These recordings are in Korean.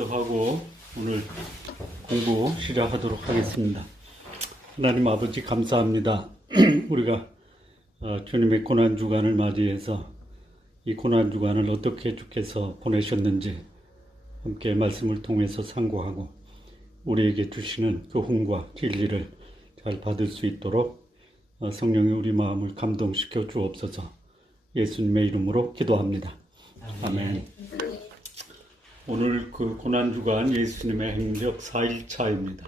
기도하고 오늘 공부 시작하도록 하겠습니다. 하나님 아버지 감사합니다. 우리가 주님의 고난주간을 맞이해서 이 고난주간을 어떻게 주께서 보내셨는지 함께 말씀을 통해서 상고하고 우리에게 주시는 교훈과 진리를 잘 받을 수 있도록 성령이 우리 마음을 감동시켜 주옵소서. 예수님의 이름으로 기도합니다. 아멘. 오늘 그 고난주간 예수님의 행적 4일차입니다.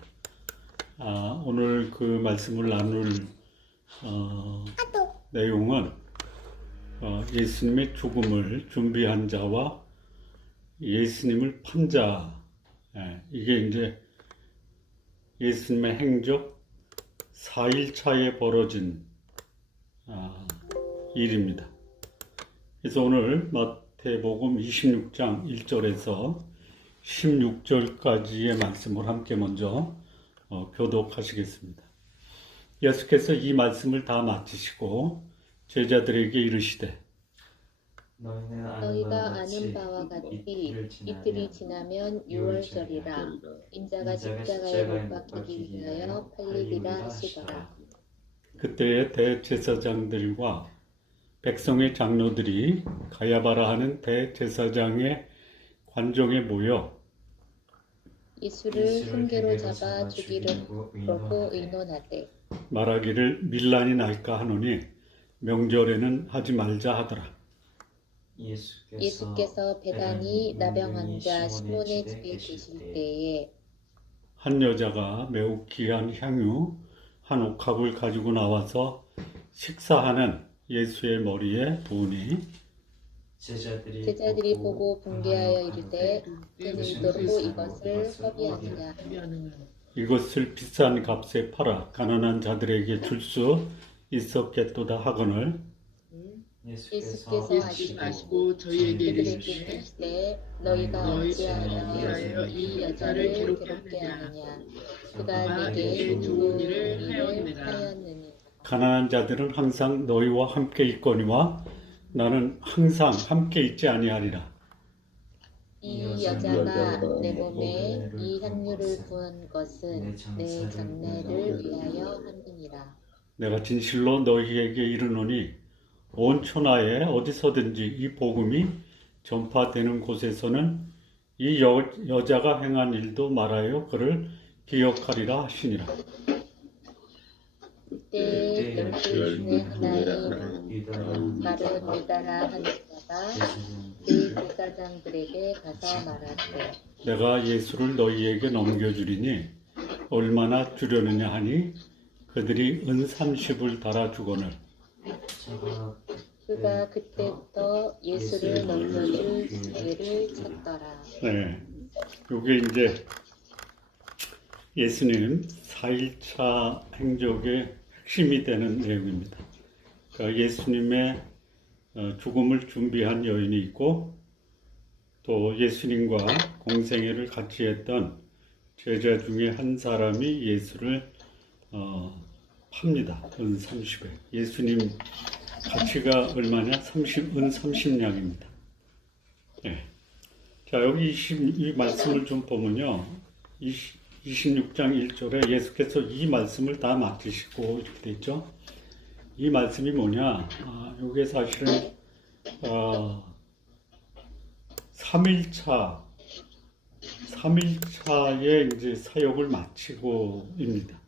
오늘 그 말씀을 나눌 내용은 예수님의 죽음을 준비한 자와 예수님을 판 자, 이게 이제 예수님의 행적 4일차에 벌어진 일입니다. 그래서 오늘 마태복음 26장 1절에서 16절까지의 말씀을 함께 먼저 교독하시겠습니다. 예수께서 이 말씀을 다 마치시고 제자들에게 이르시되 너희가 아는 바와 같이 이틀이 지나면 유월절이라 인자가 십자가에 못 박히기 위하여 팔리리라 하시더라. 그때의 대제사장들과 백성의 장로들이 가야바라 하는 대제사장의 관정에 모여 예수를 흉계로 잡아 죽이려고 의논하되 말하기를 밀란이 날까 하노니 명절에는 하지 말자 하더라. 예수께서 베다니 나병 환자 시몬의 집에 계실 때에 한 여자가 매우 귀한 향유 한 옥합을 가지고 나와서 식사하는 예수의 머리에 부으니 제자들이 보고 붕괴하여 이르되 그는 의도로 이것을 허비하느냐. 이것을 비싼 값에 팔아 가난한 자들에게 줄 수 있었겠도다 하거늘 예수께서 하시고 저희에게 이르시되 너희가 어찌하여 이 여자를 괴롭게 하느냐. 그가 내게 좋은 일을 하였느니. 가난한 자들은 항상 너희와 함께 있거니와 나는 항상 함께 있지 아니하리라. 이 여자가 내 몸에 이 향유를 부은 것은 내 장례를 위하여 함이니라. 내가 진실로 너희에게 이르노니 온 천하에 어디서든지 이 복음이 전파되는 곳에서는 이 여자가 행한 일도 말하여 그를 기억하리라 하시니라. 그때 병들 중에 하나인 마른 유다라 하는 자가 그 제사장들에게 가서 말하되 내가 예수를 너희에게 넘겨주리니 얼마나 주려느냐 하니 그들이 은 30을 달아주거늘 그가 그때부터 예수를 넘겨줄 기회를 찾더라. 네, 이게 이제 예수님 4일차 행적의 핵심이 되는 내용입니다. 그러니까 예수님의 죽음을 준비한 여인이 있고 또 예수님과 공생애를 같이 했던 제자 중에 한 사람이 예수를 팝니다. 은 30에. 예수님 가치가 얼마냐? 은 30냥입니다. 네. 자, 여기 이 말씀을 좀 보면요. 26장 1절에 예수께서 이 말씀을 다 마치시고 이렇게 돼 있죠. 이 말씀이 뭐냐? 이게 사실은 3일차의 이제 사역을 마치고입니다.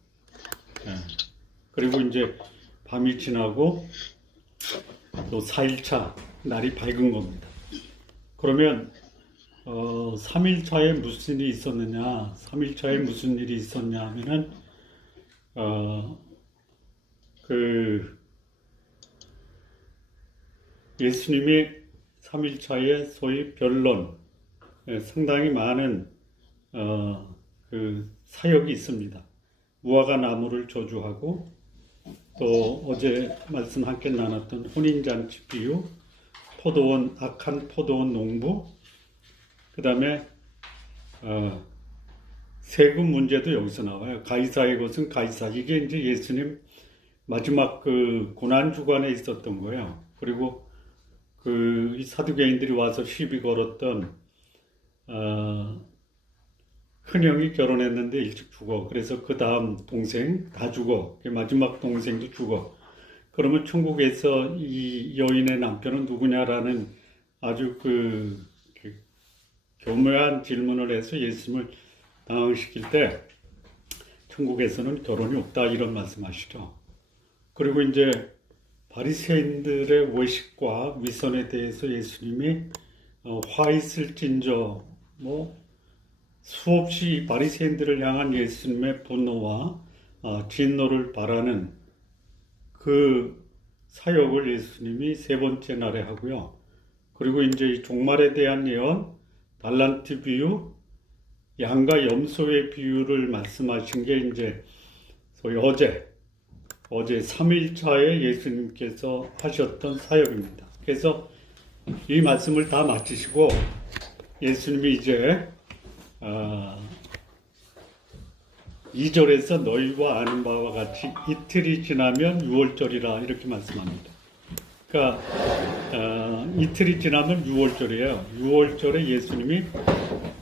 네. 그리고 이제 밤이 지나고 또 4일차 날이 밝은 겁니다. 그러면 3일차에 무슨 일이 있었느냐? 3일차에 무슨 일이 있었냐 하면은 예수님이 3일차에 소위 변론, 상당히 많은 사역이 있습니다. 무화과 나무를 저주하고 또 어제 말씀 함께 나눴던 혼인잔치 비유, 악한 포도원 농부, 그 다음에 세금 문제도 여기서 나와요. 가이사의 것은 가이사. 이게 이제 예수님 마지막 그 고난주간에 있었던 거예요. 그리고 이 사두개인들이 와서 시비 걸었던 큰형이 결혼했는데 일찍 죽어. 그래서 그 다음 동생 다 죽어. 그 마지막 동생도 죽어. 그러면 천국에서 이 여인의 남편은 누구냐라는 아주 그 교묘한 질문을 해서 예수님을 당황시킬 때 천국에서는 결혼이 없다 이런 말씀하시죠. 그리고 이제 바리새인들의 외식과 위선에 대해서 예수님이 화 있을진저 수없이 바리새인들을 향한 예수님의 분노와 진노를 바라는 그 사역을 예수님이 세 번째 날에 하고요. 그리고 이제 이 종말에 대한 예언, 달란트 비유, 양과 염소의 비유를 말씀하신 게 이제 소위 어제 3일차에 예수님께서 하셨던 사역입니다. 그래서 이 말씀을 다 마치시고 예수님이 이제 2절에서 너희와 아는 바와 같이 이틀이 지나면 6월절이라 이렇게 말씀합니다. 그러니까 이틀이 지나면 6월절이에요. 6월절에 예수님이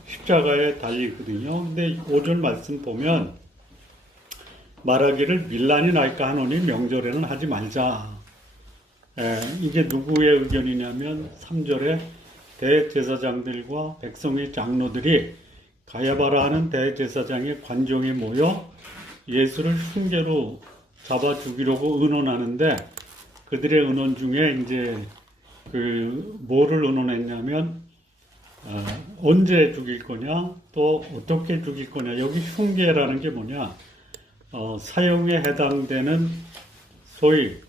십자가에 달리거든요. 근데 5절 말씀 보면 말하기를 밀란이 날까 하노니 명절에는 하지 말자. 이게 누구의 의견이냐면 3절에 대제사장들과 백성의 장로들이 가야바라 하는 대제사장의 관정에 모여 예수를 흉계로 잡아 죽이려고 의논하는데 그들의 의논 중에 이제 뭐를 의논했냐면 언제 죽일 거냐 또 어떻게 죽일 거냐. 여기 흉계라는 게 뭐냐, 사형에 해당되는 소위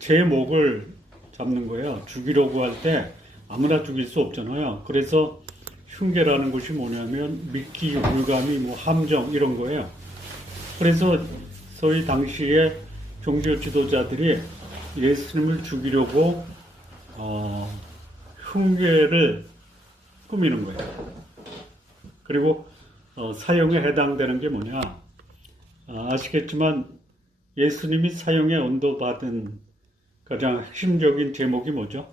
제목을 잡는 거예요. 죽이려고 할 때 아무나 죽일 수 없잖아요. 그래서 흉계라는 것이 뭐냐면 미끼, 물감이, 함정 이런 거예요. 그래서 소위 당시에 종교 지도자들이 예수님을 죽이려고 흉계를 꾸미는 거예요. 그리고 사형에 해당되는 게 뭐냐, 아시겠지만 예수님이 사형에 언도받은 가장 핵심적인 제목이 뭐죠?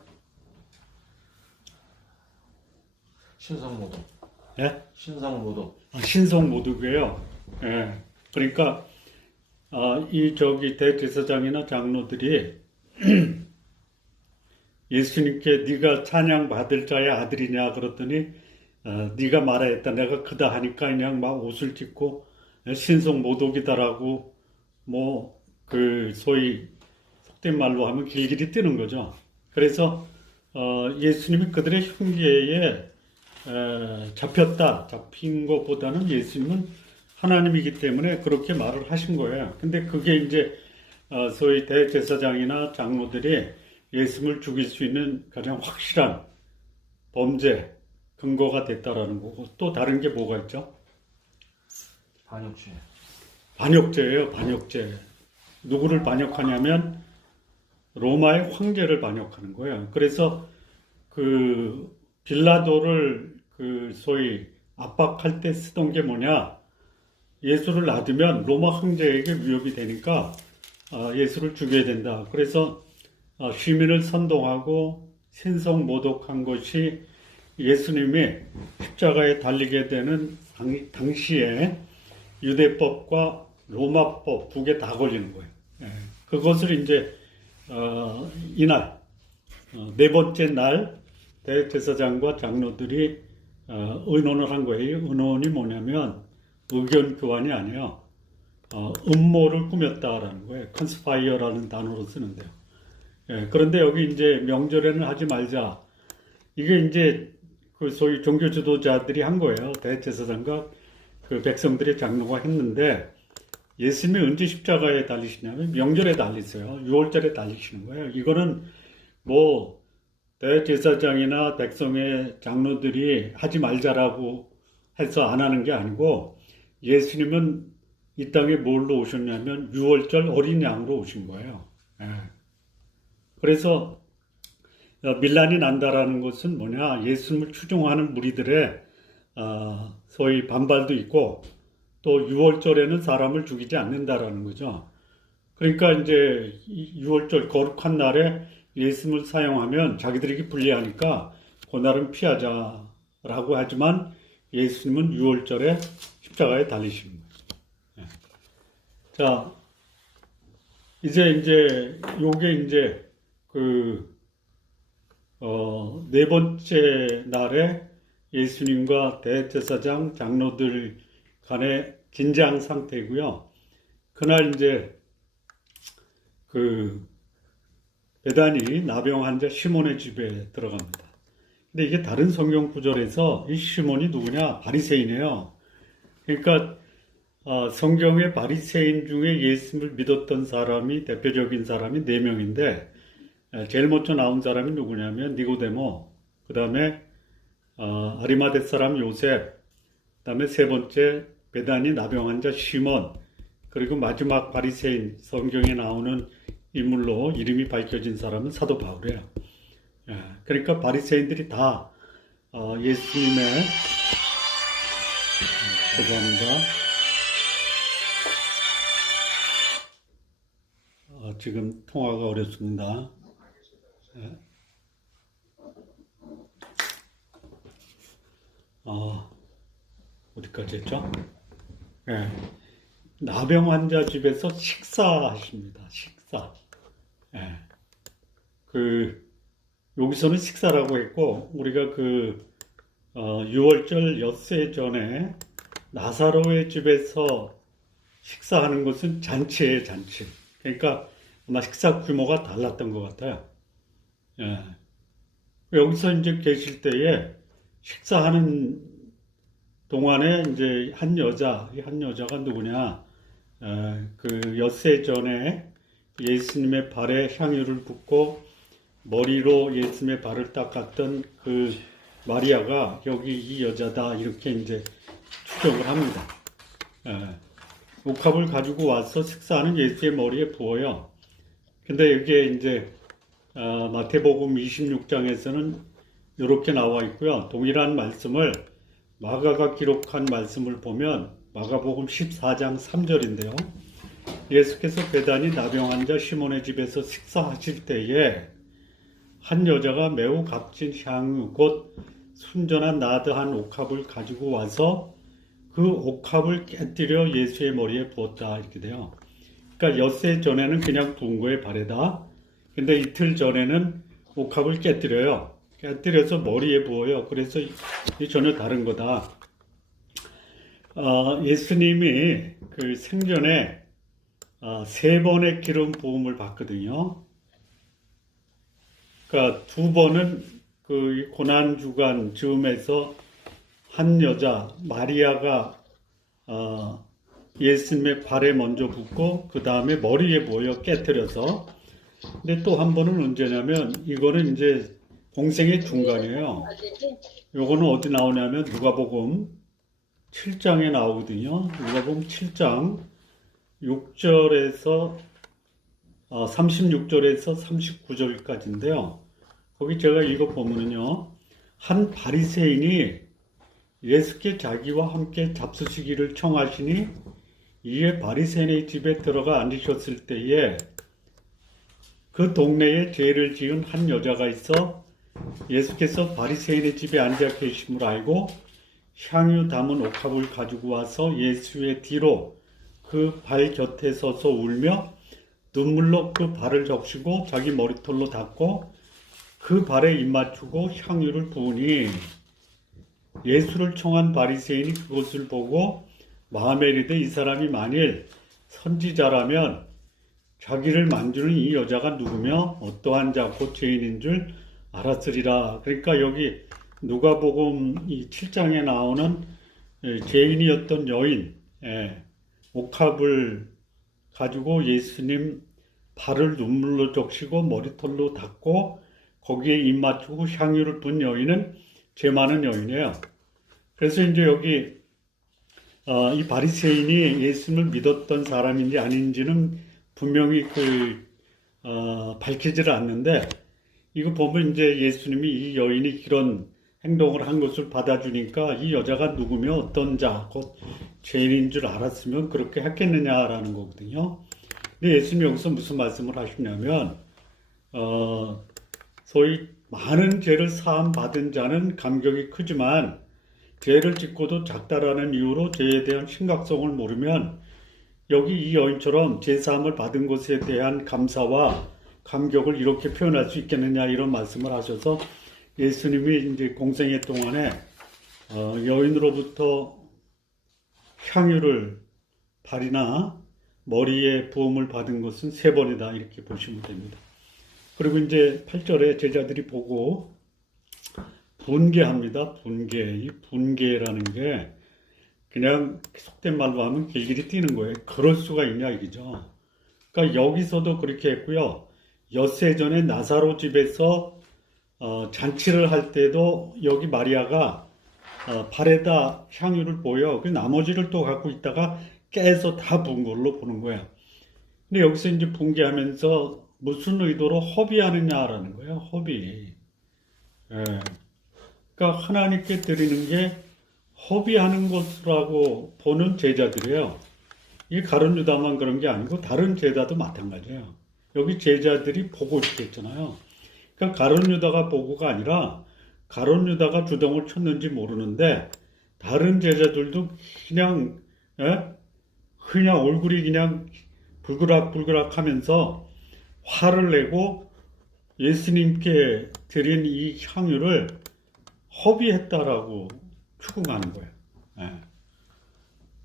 신성모독. 예? 신성모독. 신성모독이에요. 예. 그러니까 이 대제사장이나 장로들이 예수님께 네가 찬양 받을 자의 아들이냐 그랬더니 네가 말하였다. 내가 크다 하니까 그냥 막 옷을 찢고 신성모독이다라고 소위 속된 말로 하면 길길이 뛰는 거죠. 그래서 예수님이 그들의 흉계에 잡힌 것보다는 예수님은 하나님이기 때문에 그렇게 말을 하신 거예요. 근데 그게 이제 소위 대제사장이나 장로들이 예수님을 죽일 수 있는 가장 확실한 범죄 근거가 됐다라는 거고, 또 다른 게 뭐가 있죠? 반역죄. 반역죄예요. 반역죄. 누구를 반역하냐면 로마의 황제를 반역하는 거예요. 그래서 빌라도를 소위 압박할 때 쓰던 게 뭐냐, 예수를 놔두면 로마 황제에게 위협이 되니까 예수를 죽여야 된다. 그래서 시민을 선동하고 신성모독한 것이 예수님이 십자가에 달리게 되는 당시에 유대법과 로마법 두 개 다 걸리는 거예요. 그것을 이제 이날 네 번째 날 대제사장과 장로들이 의논을 한 거예요. 의논이 뭐냐면 의견 교환이 아니에요. 음모를 꾸몄다라는 거예요. 컨스파이어라는 단어로 쓰는데요. 그런데 여기 이제 명절에는 하지 말자. 이게 이제 소위 종교 지도자들이 한 거예요. 대제사장과 백성들의 장로가 했는데 예수님이 언제 십자가에 달리시냐면 명절에 달리세요. 6월절에 달리시는 거예요. 이거는 대제사장이나 백성의 장로들이 하지 말자라고 해서 안 하는 게 아니고 예수님은 이 땅에 뭘로 오셨냐면 6월절 어린 양으로 오신 거예요. 그래서 밀란이 난다라는 것은 뭐냐, 예수님을 추종하는 무리들의 소위 반발도 있고 또 6월절에는 사람을 죽이지 않는다라는 거죠. 그러니까 이제 6월절 거룩한 날에 예수님을 사용하면 자기들에게 불리하니까 그날은 피하자라고 하지만 예수님은 6월절에 십자가에 달리십니다. 예. 자, 이제 요게 이제 네 번째 날에 예수님과 대제사장 장로들 간의 긴장 상태이고요. 그날 이제 베다니 나병 환자 시몬의 집에 들어갑니다. 근데 이게 다른 성경 구절에서 이 시몬이 누구냐? 바리새인이에요. 그러니까 성경의 바리새인 중에 예수님을 믿었던 사람이 대표적인 사람이 4명인데 제일 먼저 나온 사람이 누구냐면 니고데모, 그 다음에 아리마대 사람 요셉, 그 다음에 세 번째 베다니 나병 환자 시몬, 그리고 마지막 바리새인 성경에 나오는 인물로 이름이 밝혀진 사람은 사도 바울이에요. 그러니까 바리새인들이 다 예수님의 죄송합니다. 지금 통화가 어렵습니다. 어디까지 했죠? 나병 환자 집에서 식사하십니다. 식사. 여기서는 식사라고 했고, 우리가 6월절 엿새 전에 나사로의 집에서 식사하는 것은 잔치예요, 잔치. 그러니까 아마 식사 규모가 달랐던 것 같아요. 여기서 이제 계실 때에 식사하는 동안에 이제 한 여자가 누구냐? 엿새 전에 예수님의 발에 향유를 붓고 머리로 예수님의 발을 닦았던 그 마리아가 여기 이 여자다 이렇게 이제 추정을 합니다. 옥합을 가지고 와서 식사하는 예수의 머리에 부어요. 근데 여기에 이제 마태복음 26장에서는 이렇게 나와 있고요. 동일한 말씀을 마가가 기록한 말씀을 보면 마가복음 14장 3절인데요. 예수께서 베다니 나병 환자 시몬의 집에서 식사하실 때에 한 여자가 매우 값진 향유 곧 순전한 나드 한 옥합을 가지고 와서 그 옥합을 깨뜨려 예수의 머리에 부었다 이렇게 돼요. 그러니까 엿새 전에는 그냥 부은 거에 발에다. 근데 이틀 전에는 옥합을 깨뜨려요. 깨뜨려서 머리에 부어요. 그래서 이 전혀 다른 거다. 예수님이 그 생전에 3번의 기름 부음을 받거든요. 그러니까 2번은 그 고난 주간 즈음에서 한 여자 마리아가 예수님의 발에 먼저 붓고 그 다음에 머리에 부어요. 깨뜨려서. 근데 또 한 번은 언제냐면 이거는 이제 공생의 중간이에요. 요거는 어디 나오냐면 누가복음 7장에 나오거든요. 누가복음 7장 6절에서 36절에서 39절까지인데요. 거기 제가 읽어보면요. 한 바리새인이 예수께 자기와 함께 잡수시기를 청하시니 이에 바리새인의 집에 들어가 앉으셨을 때에 그 동네에 죄를 지은 한 여자가 있어 예수께서 바리새인의 집에 앉아 계심을 알고 향유 담은 옥합을 가지고 와서 예수의 뒤로 그 발 곁에 서서 울며 눈물로 그 발을 적시고 자기 머리털로 닦고 그 발에 입 맞추고 향유를 부으니 예수를 청한 바리새인이 그것을 보고 마음에 이르되 이 사람이 만일 선지자라면 자기를 만주는 이 여자가 누구며 어떠한 자 곧 죄인인 줄 알았으리라. 그러니까 여기 누가복음 이 7장에 나오는 죄인이었던 여인 옥합을 가지고 예수님 발을 눈물로 적시고 머리털로 닦고 거기에 입 맞추고 향유를 분 여인은 죄 많은 여인이에요. 그래서 이제 여기 이 바리새인이 예수님을 믿었던 사람인지 아닌지는 분명히 밝히지를 않는데 이거 보면 이제 예수님이 이 여인이 그런 행동을 한 것을 받아주니까 이 여자가 누구며 어떤 자, 곧 죄인인 줄 알았으면 그렇게 했겠느냐라는 거거든요. 근데 예수님이 여기서 무슨 말씀을 하시냐면 소위 많은 죄를 사함 받은 자는 감격이 크지만 죄를 짓고도 작다라는 이유로 죄에 대한 심각성을 모르면 여기 이 여인처럼 제사함을 받은 것에 대한 감사와 감격을 이렇게 표현할 수 있겠느냐 이런 말씀을 하셔서 예수님이 이제 공생애 동안에 여인으로부터 향유를 발이나 머리에 부음을 받은 것은 3번이다 이렇게 보시면 됩니다. 그리고 이제 8절에 제자들이 보고 분개합니다. 분개. 이 분개라는 게 그냥 속된 말로 하면 길길이 뛰는 거예요. 그럴 수가 있냐 이거죠. 그러니까 여기서도 그렇게 했고요. 엿새 전에 나사로 집에서 잔치를 할 때도 여기 마리아가 발에다 향유를 보여. 그 나머지를 또 갖고 있다가 깨서 다 부은 걸로 보는 거예요. 근데 여기서 이제 분개하면서 무슨 의도로 허비하느냐라는 거예요. 허비. 예. 그러니까 하나님께 드리는 게 허비하는 것이라고 보는 제자들이에요. 이 가룟 유다만 그런 게 아니고 다른 제자도 마찬가지예요. 여기 제자들이 보고 있겠잖아요. 그러니까 가룟 유다가 보고가 아니라 가룟 유다가 주동을 쳤는지 모르는데 다른 제자들도 그냥 얼굴이 그냥 불그락불그락 하면서 화를 내고 예수님께 드린 이 향유를 허비했다라고 추궁하는 거예요.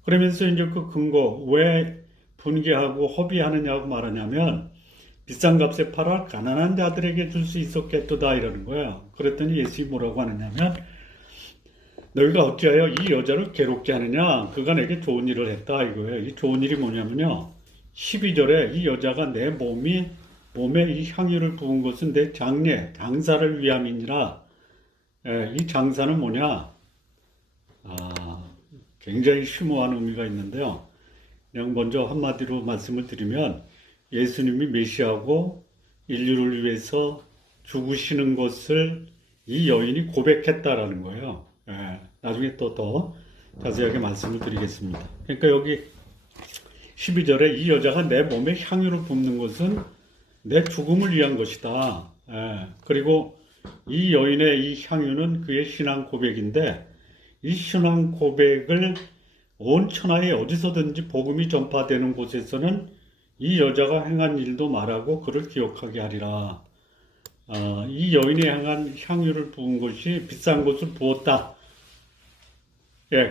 그러면서 이제 그 근거, 왜 분개하고 허비하느냐고 말하냐면 비싼 값에 팔아 가난한 자들에게 줄 수 있었겠도다 이러는 거예요. 그랬더니 예수님이 뭐라고 하느냐면 너희가 어찌하여 이 여자를 괴롭게 하느냐? 그가 내게 좋은 일을 했다 이거예요. 이 좋은 일이 뭐냐면요. 12절에 이 여자가 내 몸에 이 향유를 부은 것은 내 장례, 장사를 위함이니라. 이 장사는 뭐냐? 굉장히 심오한 의미가 있는데요. 그냥 먼저 한마디로 말씀을 드리면 예수님이 메시아고 인류를 위해서 죽으시는 것을 이 여인이 고백했다라는 거예요. 나중에 또 더 자세하게 말씀을 드리겠습니다. 그러니까 여기 12절에 이 여자가 내 몸에 향유를 붓는 것은 내 죽음을 위한 것이다. 그리고 이 여인의 이 향유는 그의 신앙 고백인데 이 신앙 고백을 온 천하에 어디서든지 복음이 전파되는 곳에서는 이 여자가 행한 일도 말하고 그를 기억하게 하리라. 이 여인이 향한 향유를 부은 것이 비싼 것을 부었다.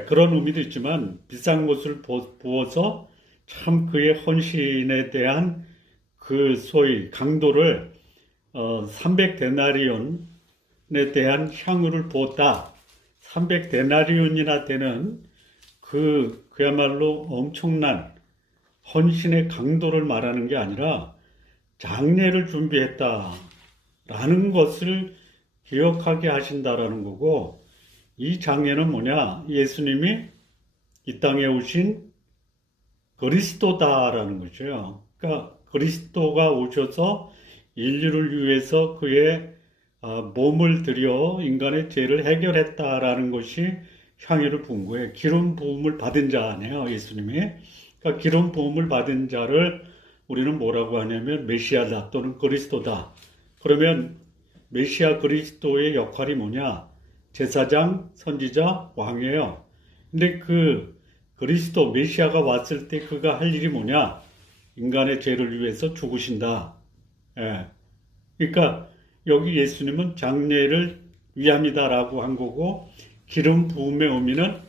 그런 의미도 있지만 비싼 것을 부어서 참 그의 헌신에 대한 그 소위 강도를 300데나리온에 대한 향유를 부었다. 300데나리온이나 되는 그야말로 엄청난 헌신의 강도를 말하는 게 아니라 장례를 준비했다라는 것을 기억하게 하신다라는 거고, 이 장례는 뭐냐? 예수님이 이 땅에 오신 그리스도다라는 거죠. 그러니까 그리스도가 오셔서 인류를 위해서 그의 몸을 들여 인간의 죄를 해결했다라는 것이 향유를 부은 거예요. 기름 부음을 받은 자네요, 예수님이. 그러니까 기름 부음을 받은 자를 우리는 뭐라고 하냐면 메시아다 또는 그리스도다. 그러면 메시아 그리스도의 역할이 뭐냐? 제사장, 선지자, 왕이에요. 근데 그 그리스도 메시아가 왔을 때 그가 할 일이 뭐냐? 인간의 죄를 위해서 죽으신다. 그러니까 여기 예수님은 장례를 위함이다라고 한 거고, 기름 부음의 의미는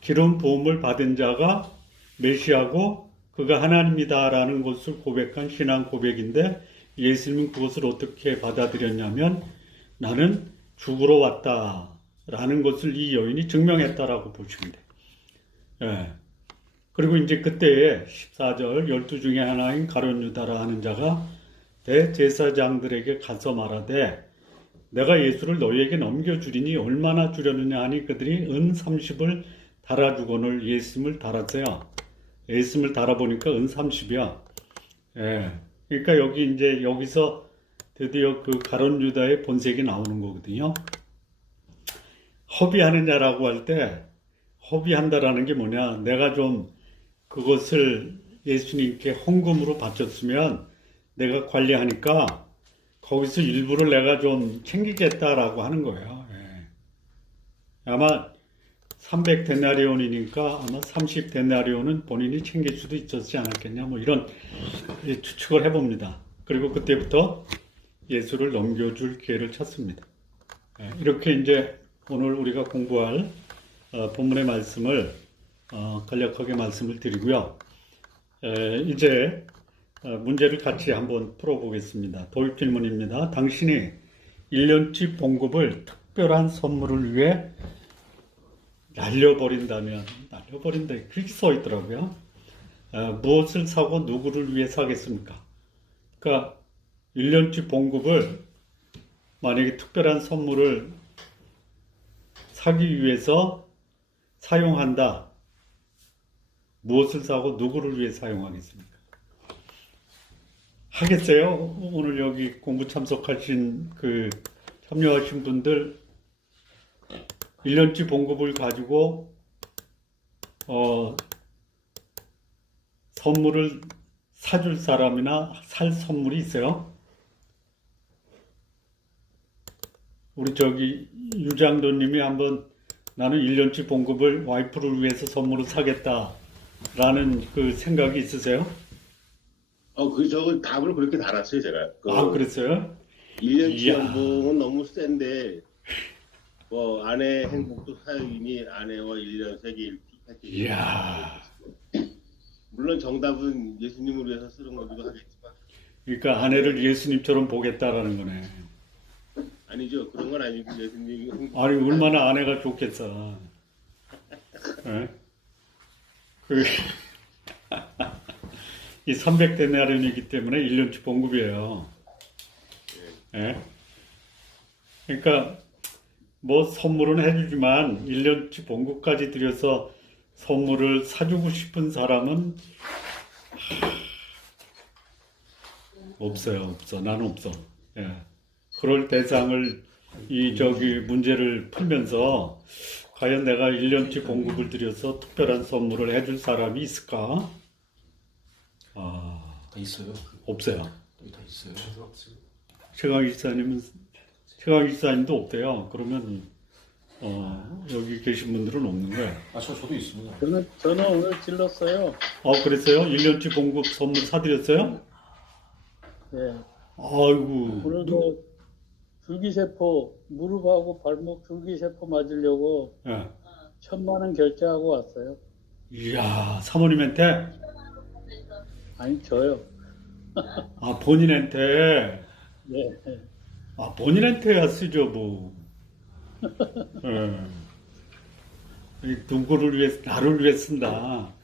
기름 부음을 받은 자가 메시아고 그가 하나님이다라는 것을 고백한 신앙 고백인데, 예수님은 그것을 어떻게 받아들였냐면 나는 죽으러 왔다라는 것을 이 여인이 증명했다라고 보시면 돼요. 그리고 이제 그때에 14절 12 중에 하나인 가룟 유다라 하는 자가 대제사장들에게 가서 말하되 내가 예수를 너희에게 넘겨주리니 얼마나 주려느냐 하니 그들이 은 30을 달아주거늘 예수님을 달았어요. 예수님을 달아보니까 은 30이야. 그러니까 여기서 드디어 그 가룟 유다의 본색이 나오는 거거든요. 허비하느냐라고 할 때 허비한다라는 게 뭐냐? 내가 좀 그것을 예수님께 헌금으로 바쳤으면 내가 관리하니까 거기서 일부를 내가 좀 챙기겠다라고 하는 거예요. 아마 300데나리온이니까 아마 30데나리온은 본인이 챙길 수도 있었지 않았겠냐, 뭐 이런 추측을 해봅니다. 그리고 그때부터 예수를 넘겨줄 기회를 찾습니다. 이렇게 이제 오늘 우리가 공부할 본문의 말씀을 간략하게 말씀을 드리고요. 이제 문제를 같이 한번 풀어보겠습니다. 도입 질문입니다. 당신이 1년치 봉급을 특별한 선물을 위해 날려버린다면, 날려버린다, 그렇게 써 있더라고요. 무엇을 사고 누구를 위해 사겠습니까? 그러니까 1년치 봉급을 만약에 특별한 선물을 사기 위해서 사용한다. 무엇을 사고 누구를 위해 사용하겠습니까? 하겠어요? 오늘 여기 공부 참석하신 참여하신 분들 1년치 봉급을 가지고 선물을 사줄 사람이나 살 선물이 있어요? 우리 유장도님이 한번 나는 1년치 봉급을 와이프를 위해서 선물을 사겠다라는 그 생각이 있으세요? 저거 답을 그렇게 달았어요, 제가. 그랬어요? 1년치 이야. 연봉은 너무 센데, 아내 행복도 사유이니 아내와 1년 세계 1티 이야. 물론 정답은 예수님을 위해서 쓰는 거기도 하겠지만. 그러니까 아내를 예수님처럼 보겠다라는 거네. 아니죠. 그런 건 아니고 예수님이 행복. 아니, 얼마나 아내가 좋겠어. 예? 이 300데나리온이기 때문에 1년치 봉급이에요. 예? 그러니까 뭐 선물은 해주지만 1년치 봉급까지 들여서 선물을 사주고 싶은 사람은 없어요. 나는 없어. 예. 그럴 대상을 문제를 풀면서 과연 내가 1년치 봉급을 들여서 특별한 선물을 해줄 사람이 있을까? 다 있어요. 없어요. 다 있어요. 최강 기사님도 없대요. 그러면 여기 계신 분들은 없는 거예요. 저도 있습니다. 저는 오늘 질렀어요. 그랬어요? 1년치 봉급 선물 사드렸어요? 예. 아이고. 오늘도 줄기세포, 무릎하고 발목 줄기세포 맞으려고 예. 1,000만 원 결제하고 왔어요. 이야, 사모님한테? 아니, 저요. 본인한테? 네. 본인한테야 쓰죠, 뭐. 예. 누구를 위해, 나를 위해 쓴다.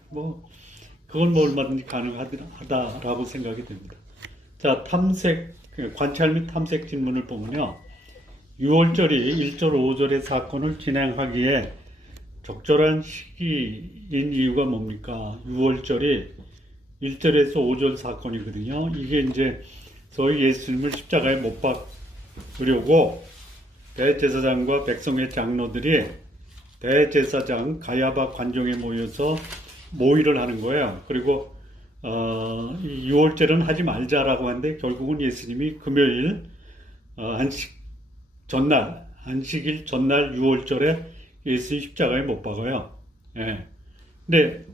그건 얼마든지 가능하다라고 생각이 됩니다. 자, 관찰 및 탐색 질문을 보면요. 6월절이 1절, 5절의 사건을 진행하기에 적절한 시기인 이유가 뭡니까? 6월절이 1절에서 5절 사건이거든요. 이게 이제 소위 예수님을 십자가에 못 박으려고 대제사장과 백성의 장로들이 대제사장 가야바 관정에 모여서 모의를 하는 거예요. 그리고 6월절은 하지 말자라고 하는데 결국은 예수님이 금요일 안식일 전날 6월절에 예수님 십자가에 못 박아요. 예. 근데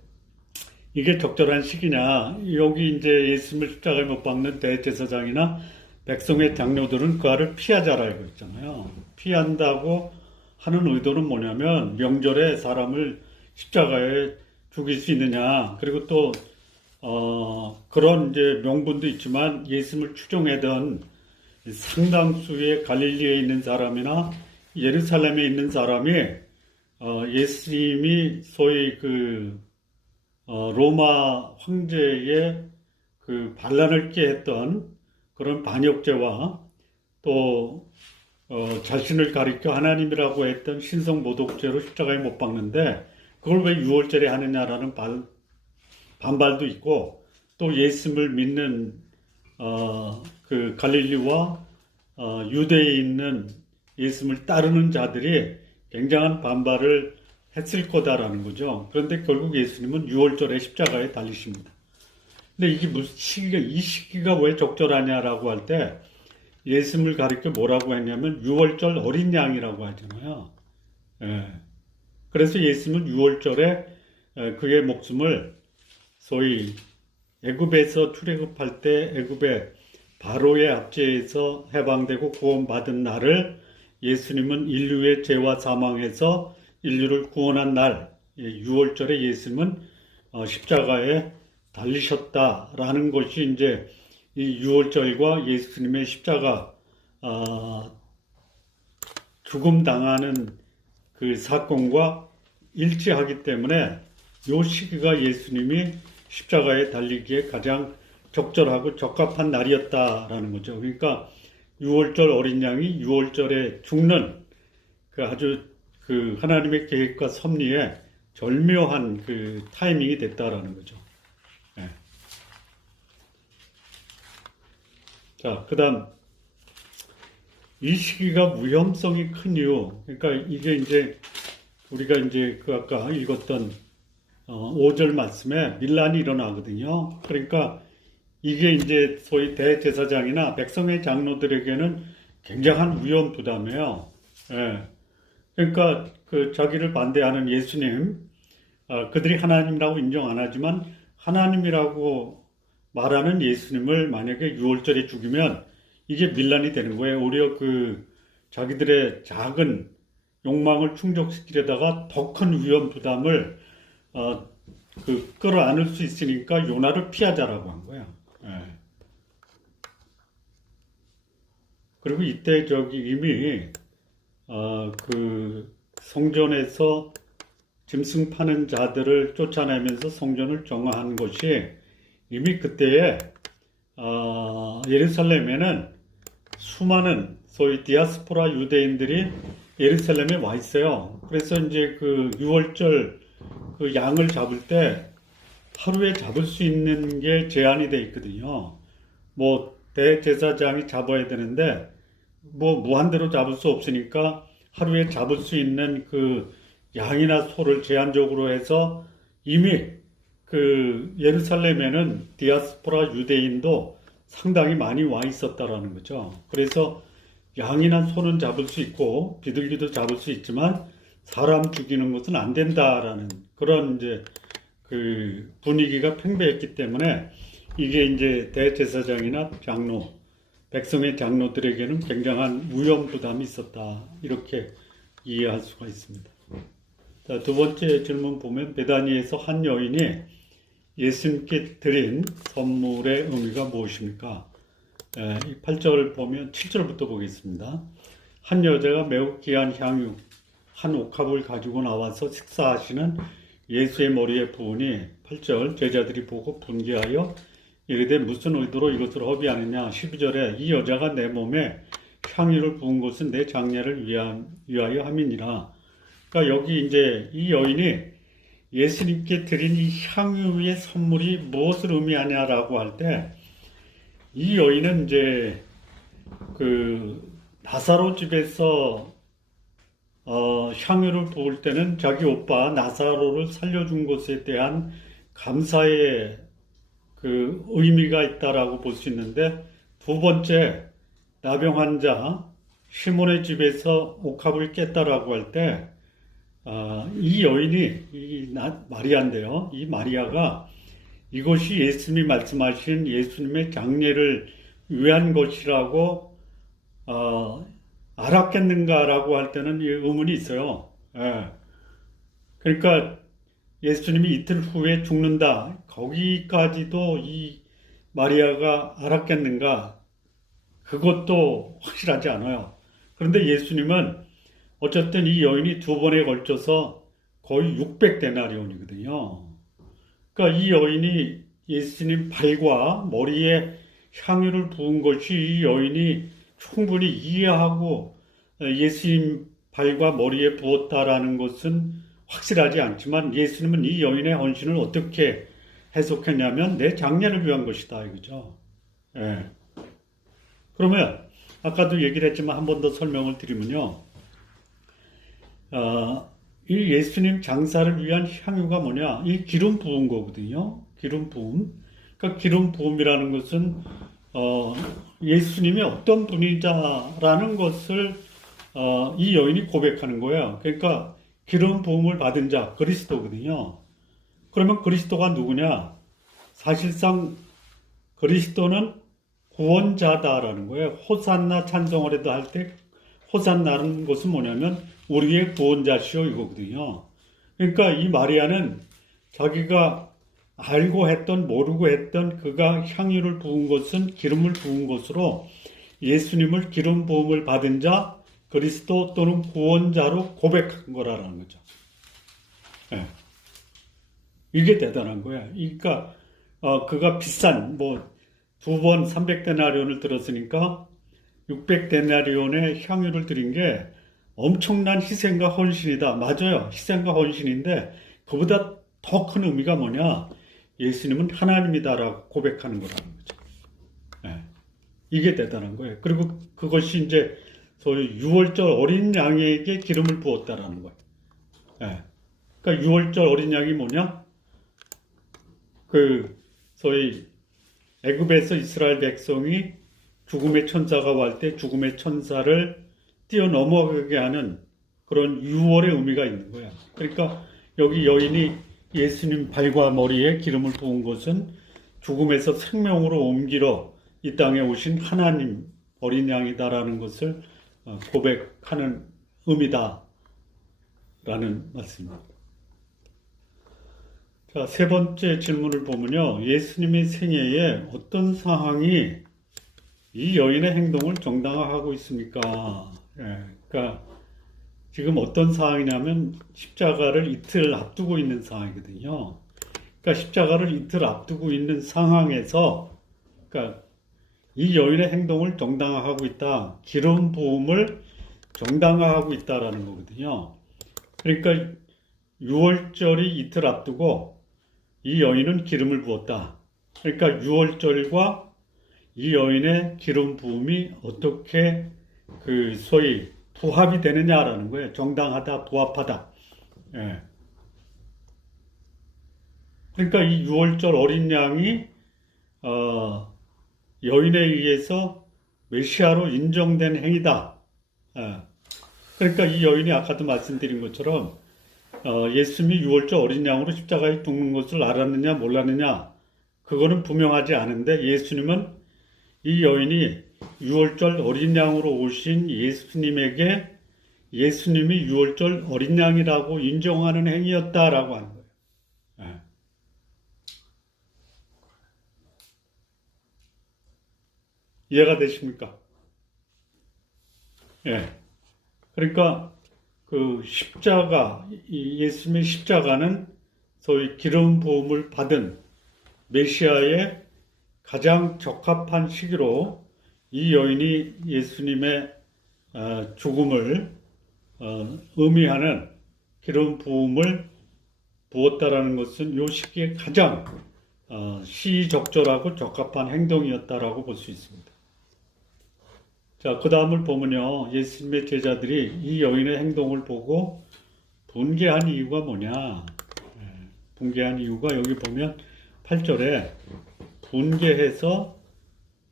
이게 적절한 시기냐? 여기 이제 예수님을 십자가에 못 박는 대제사장이나 백성의 장로들은 그 알을 피하자라 알고 있잖아요. 피한다고 하는 의도는 뭐냐면 명절에 사람을 십자가에 죽일 수 있느냐? 그리고 또 그런 이제 명분도 있지만 예수님을 추종하던 상당수의 갈릴리에 있는 사람이나 예루살렘에 있는 사람이 예수님이 소위 로마 황제의 반란을 깨했던 그런 반역죄와 또 자신을 가리켜 하나님이라고 했던 신성 모독죄로 십자가에 못 박는데 그걸 왜 6월절에 하느냐라는 반발도 있고 또 예수님을 믿는 갈릴리와 유대에 있는 예수님을 따르는 자들이 굉장한 반발을 했을 거다라는 거죠. 그런데 결국 예수님은 6월절에 십자가에 달리십니다. 근데 이게 무슨 이 시기가 왜 적절하냐라고 할 때 예수님을 가리켜 뭐라고 했냐면 6월절 어린 양이라고 하잖아요. 예. 그래서 예수님은 유월절에 그의 목숨을 소위 애굽에서 출애굽할 때 애굽의 바로의 압제에서 해방되고 구원받은 날을 예수님은 인류의 죄와 사망에서 인류를 구원한 날, 6월절에 예수님은 십자가에 달리셨다라는 것이 이제 이 6월절과 예수님의 십자가 죽음 당하는 그 사건과 일치하기 때문에 이 시기가 예수님이 십자가에 달리기에 가장 적절하고 적합한 날이었다라는 거죠. 그러니까 6월절 어린 양이 6월절에 죽는 그 아주 그 하나님의 계획과 섭리에 절묘한 그 타이밍이 됐다라는 거죠. 네. 자, 그다음 이 시기가 위험성이 큰 이유. 그러니까 이게 이제 우리가 이제 그 아까 읽었던 5절 말씀에 밀란이 일어나거든요. 그러니까 이게 이제 소위 대제사장이나 백성의 장로들에게는 굉장한 위험 부담이에요. 예. 그러니까 그 자기를 반대하는 예수님, 그들이 하나님이라고 인정 안 하지만 하나님이라고 말하는 예수님을 만약에 6월절에 죽이면 이게 밀란이 되는 거예요. 오히려 그 자기들의 작은 욕망을 충족시키려다가 더 큰 위험 부담을 끌어안을 수 있으니까 요나를 피하자라고 한 거야. 예. 그리고 이때 이미 그 성전에서 짐승 파는 자들을 쫓아내면서 성전을 정화한 것이 이미 그때에 예루살렘에는 수많은 소위 디아스포라 유대인들이 예루살렘에 와 있어요. 그래서 이제 그 6월절 그 양을 잡을 때 하루에 잡을 수 있는 게 제한이 돼 있거든요. 뭐 대제사장이 잡아야 되는데 뭐 무한대로 잡을 수 없으니까 하루에 잡을 수 있는 그 양이나 소를 제한적으로 해서 이미 그 예루살렘에는 디아스포라 유대인도 상당히 많이 와 있었다라는 거죠. 그래서 양이나 소는 잡을 수 있고 비둘기도 잡을 수 있지만 사람 죽이는 것은 안 된다라는 그런 이제 그 분위기가 팽배했기 때문에 이게 이제 대제사장이나 장로, 백성의 장로들에게는 굉장한 위험 부담이 있었다. 이렇게 이해할 수가 있습니다. 자, 두 번째 질문 보면 베다니에서 한 여인이 예수님께 드린 선물의 의미가 무엇입니까? 이 8절 보면 7절부터 보겠습니다. 한 여자가 매우 귀한 향유 한 옥합을 가지고 나와서 식사하시는 예수의 머리에 부으니 8절 제자들이 보고 분개하여 이르되 무슨 의도로 이것을 허비하느냐. 12절에 이 여자가 내 몸에 향유를 부은 것은 내 장례를 위하여 함이니라. 그러니까 여기 이제 이 여인이 예수님께 드린 이 향유의 선물이 무엇을 의미하냐라고 할 때 이 여인은 이제 그 나사로 집에서 향유를 부을 때는 자기 오빠 나사로를 살려준 것에 대한 감사의 그 의미가 있다라고 볼 수 있는데, 두 번째 나병 환자 시몬의 집에서 옥합을 깼다라고 할 때 이 여인이 마리아인데요. 이 마리아가 이것이 예수님이 말씀하신 예수님의 장례를 위한 것이라고 알았겠는가라고 할 때는 의문이 있어요. 예. 그러니까 예수님이 이틀 후에 죽는다. 거기까지도 이 마리아가 알았겠는가? 그것도 확실하지 않아요. 그런데 예수님은 어쨌든 이 여인이 두 번에 걸쳐서 거의 600데나리온이거든요. 그러니까 이 여인이 예수님 발과 머리에 향유를 부은 것이 이 여인이 충분히 이해하고 예수님 발과 머리에 부었다라는 것은 확실하지 않지만 예수님은 이 여인의 헌신을 어떻게 해석했냐면 내 장례를 위한 것이다 이거죠. 예. 그러면 아까도 얘기를 했지만 한 번 더 설명을 드리면요. 이 예수님 장사를 위한 향유가 뭐냐? 이 기름 부은 거거든요. 기름 부음. 그러니까 기름 부음이라는 것은 예수님이 어떤 분이자라는 것을 이 여인이 고백하는 거예요. 그러니까 기름 부음을 받은 자 그리스도거든요. 그러면 그리스도가 누구냐? 사실상 그리스도는 구원자다라는 거예요. 호산나 찬송을 해도 할 때 호산나라는 것은 뭐냐면 우리의 구원자시오 이거거든요. 그러니까 이 마리아는 자기가 알고 했던 모르고 했던 그가 향유를 부은 것은 기름을 부은 것으로 예수님을 기름 부음을 받은 자 그리스도 또는 구원자로 고백한 거라는 거죠. 예. 이게 대단한 거야. 그러니까 그가 비싼 뭐 2번 300데나리온을 들었으니까 600데나리온의 향유를 드린 게 엄청난 희생과 헌신이다. 맞아요. 희생과 헌신인데 그보다 더 큰 의미가 뭐냐? 예수님은 하나님이다라고 고백하는 거라는 거죠. 예. 이게 대단한 거예요. 그리고 그것이 이제 소위 6월절 어린 양에게 기름을 부었다라는 거예요. 예. 그러니까 6월절 어린 양이 뭐냐? 그 소위 애굽에서 이스라엘 백성이 죽음의 천사가 올 때 죽음의 천사를 뛰어넘어가게 하는 그런 6월의 의미가 있는 거야. 그러니까 여기 여인이 예수님 발과 머리에 기름을 부은 것은 죽음에서 생명으로 옮기러 이 땅에 오신 하나님 어린 양이다라는 것을 고백하는 의미다라는 말씀입니다. 자, 세 번째 질문을 보면요. 예수님의 생애에 어떤 상황이 이 여인의 행동을 정당화하고 있습니까? 예, 그러니까 지금 어떤 상황이냐면 십자가를 이틀 앞두고 있는 상황이거든요. 그러니까 십자가를 이틀 앞두고 있는 상황에서 그러니까 이 여인의 행동을 정당화하고 있다. 기름 부음을 정당화하고 있다라는 거거든요. 그러니까 6월절이 이틀 앞두고 이 여인은 기름을 부었다. 그러니까 6월절과 이 여인의 기름 부음이 어떻게 그 소위 부합이 되느냐라는 거예요. 정당하다, 부합하다. 예. 그러니까 이 6월절 어린 양이 여인에 의해서 메시아로 인정된 행위다. 예. 그러니까 이 여인이 아까도 말씀드린 것처럼 예수님이 6월절 어린 양으로 십자가에 죽는 것을 알았느냐 몰랐느냐 그거는 분명하지 않은데 예수님은 이 여인이 6월절 어린 양으로 오신 예수님에게 예수님이 6월절 어린 양이라고 인정하는 행위였다라고 하는 거예요. 예. 이해가 되십니까? 예. 그러니까 그 십자가, 예수님의 십자가는 소위 기름 부음을 받은 메시아의 가장 적합한 시기로 이 여인이 예수님의 죽음을 의미하는 기름 부음을 부었다라는 것은 이 시기에 가장 시의적절하고 적합한 행동이었다라고 볼 수 있습니다. 자, 그 다음을 보면요. 예수님의 제자들이 이 여인의 행동을 보고 분개한 이유가 뭐냐. 분개한 이유가 여기 보면 8절에 분개해서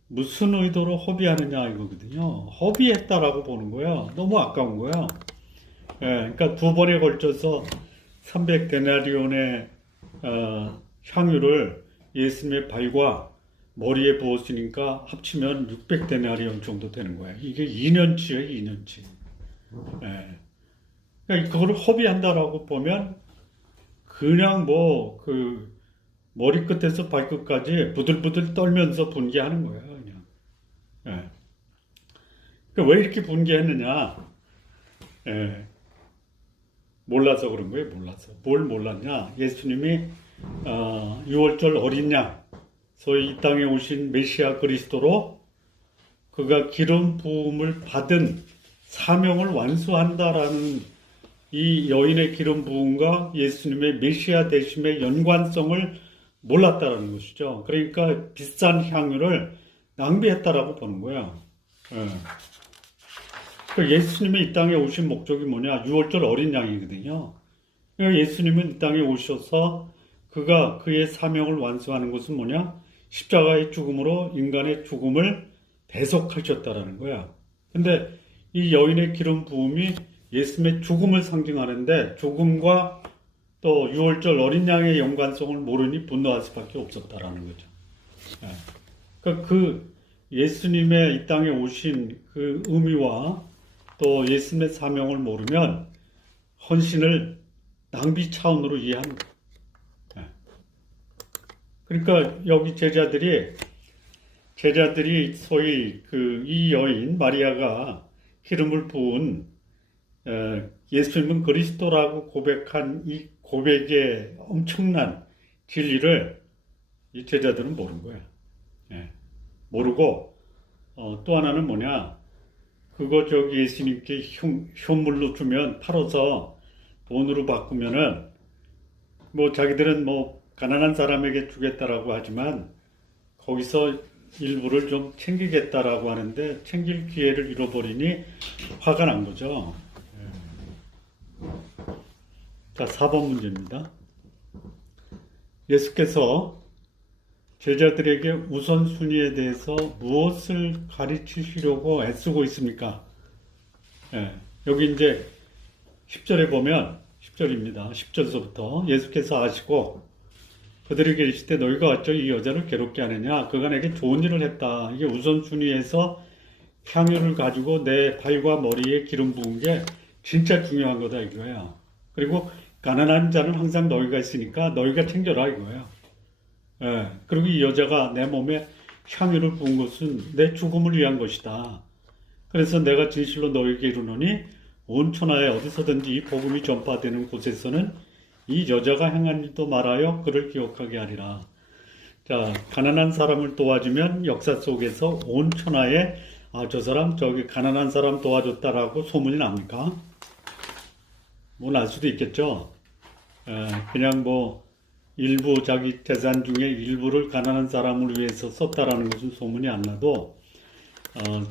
무슨 의도로 허비하느냐 이거거든요. 허비했다라고 보는 거예요. 너무 아까운 거예요. 그러니까 2번에 걸쳐서 300데나리온의 향유를 예수님의 발과 머리에 부었으니까 합치면 600데나리온 정도 되는 거예요. 이게 2년치예요, 2년치. 그러니까 그거를 허비한다라고 보면 그냥 뭐 그 머리끝에서 발끝까지 부들부들 떨면서 분개하는 거예요, 그냥. 그러니까 왜 이렇게 분개했느냐? 몰라서 그런 거예요, 몰라서. 뭘 몰랐냐? 예수님이 6월절 어린 양, 소위 이 땅에 오신 메시아 그리스도로 그가 기름 부음을 받은 사명을 완수한다라는 이 여인의 기름 부음과 예수님의 메시아 되심의 연관성을 몰랐다라는 것이죠. 그러니까 비싼 향유를 낭비했다라고 보는 거예요. 예수님이 이 땅에 오신 목적이 뭐냐? 6월절 어린 양이거든요. 예수님은 이 땅에 오셔서 그가 그의 사명을 완수하는 것은 뭐냐? 십자가의 죽음으로 인간의 죽음을 대속하셨다라는 거야. 근데 이 여인의 기름 부음이 예수님의 죽음을 상징하는데 죽음과 또 유월절 어린 양의 연관성을 모르니 분노할 수밖에 없었다라는 거죠. 예. 그러니까 그 예수님의 이 땅에 오신 그 의미와 또 예수님의 사명을 모르면 헌신을 낭비 차원으로 이해합니다. 예. 그러니까 여기 제자들이 소위 이 여인 마리아가 기름을 부은 예수님은 그리스도라고 고백한 이 고백의 엄청난 진리를 이 제자들은 모른 거야. 예. 모르고 또 하나는 뭐냐? 그거 저기 예수님께 현물로 주면 팔아서 돈으로 바꾸면은 뭐 자기들은 뭐 가난한 사람에게 주겠다라고 하지만 거기서 일부를 좀 챙기겠다라고 하는데 챙길 기회를 잃어버리니 화가 난 거죠. 자, 4번 문제입니다. 예수께서 제자들에게 우선순위에 대해서 무엇을 가르치시려고 애쓰고 있습니까? 예, 여기 이제 10절에 보면 10절입니다. 10절서부터 예수께서 아시고 그들에게 이르시되 너희가 어찌 이 여자를 괴롭게 하느냐? 그가 내게 좋은 일을 했다. 이게 우선순위에서 향유를 가지고 내 발과 머리에 기름 부은 게 진짜 중요한 거다 이거야. 그리고 가난한 자는 항상 너희가 있으니까 너희가 챙겨라 이거야. 예, 그리고 이 여자가 내 몸에 향유를 부은 것은 내 죽음을 위한 것이다. 그래서 내가 진실로 너희에게 이르노니 온 천하에 어디서든지 이 복음이 전파되는 곳에서는 이 여자가 행한 일도 말하여 그를 기억하게 하리라. 자, 가난한 사람을 도와주면 역사 속에서 온 천하에 저 사람 저기 가난한 사람 도와줬다라고 소문이 납니까? 뭐 날 수도 있겠죠. 그냥 뭐 일부 자기 재산 중에 일부를 가난한 사람을 위해서 썼다라는 것은 소문이 안 나도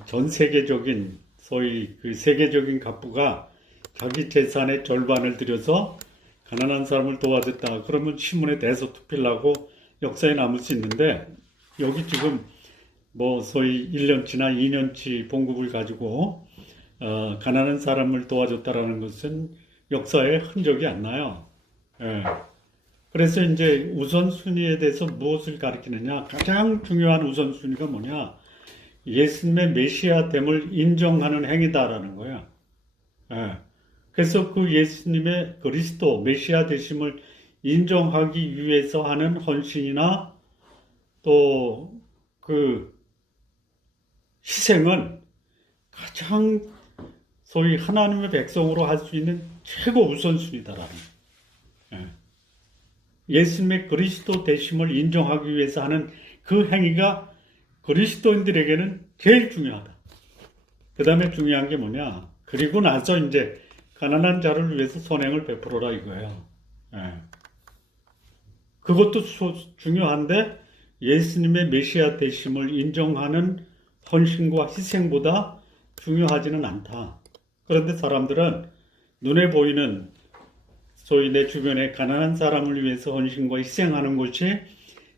전 세계적인 소위 그 세계적인 갑부가 자기 재산의 절반을 들여서 가난한 사람을 도와줬다. 그러면 신문에 대서 투필하고 역사에 남을 수 있는데 여기 지금 뭐 소위 1년치나 2년치 봉급을 가지고 가난한 사람을 도와줬다라는 것은 역사에 흔적이 안 나요. 예. 그래서 이제 우선순위에 대해서 무엇을 가리키느냐? 가장 중요한 우선순위가 뭐냐? 예수님의 메시아됨을 인정하는 행위다라는 거야. 예. 그래서 그 예수님의 그리스도 메시아 되심을 인정하기 위해서 하는 헌신이나 또 그 희생은 가장 소위 하나님의 백성으로 할 수 있는 최고 우선순위다라는 거예요. 예수님의 그리스도 되심을 인정하기 위해서 하는 그 행위가 그리스도인들에게는 제일 중요하다. 그 다음에 중요한 게 뭐냐? 그리고 나서 이제 가난한 자를 위해서 선행을 베풀어라 이거예요. 그것도 중요한데 예수님의 메시아 되심을 인정하는 헌신과 희생보다 중요하지는 않다. 그런데 사람들은 눈에 보이는 소위 내 주변에 가난한 사람을 위해서 헌신과 희생하는 것이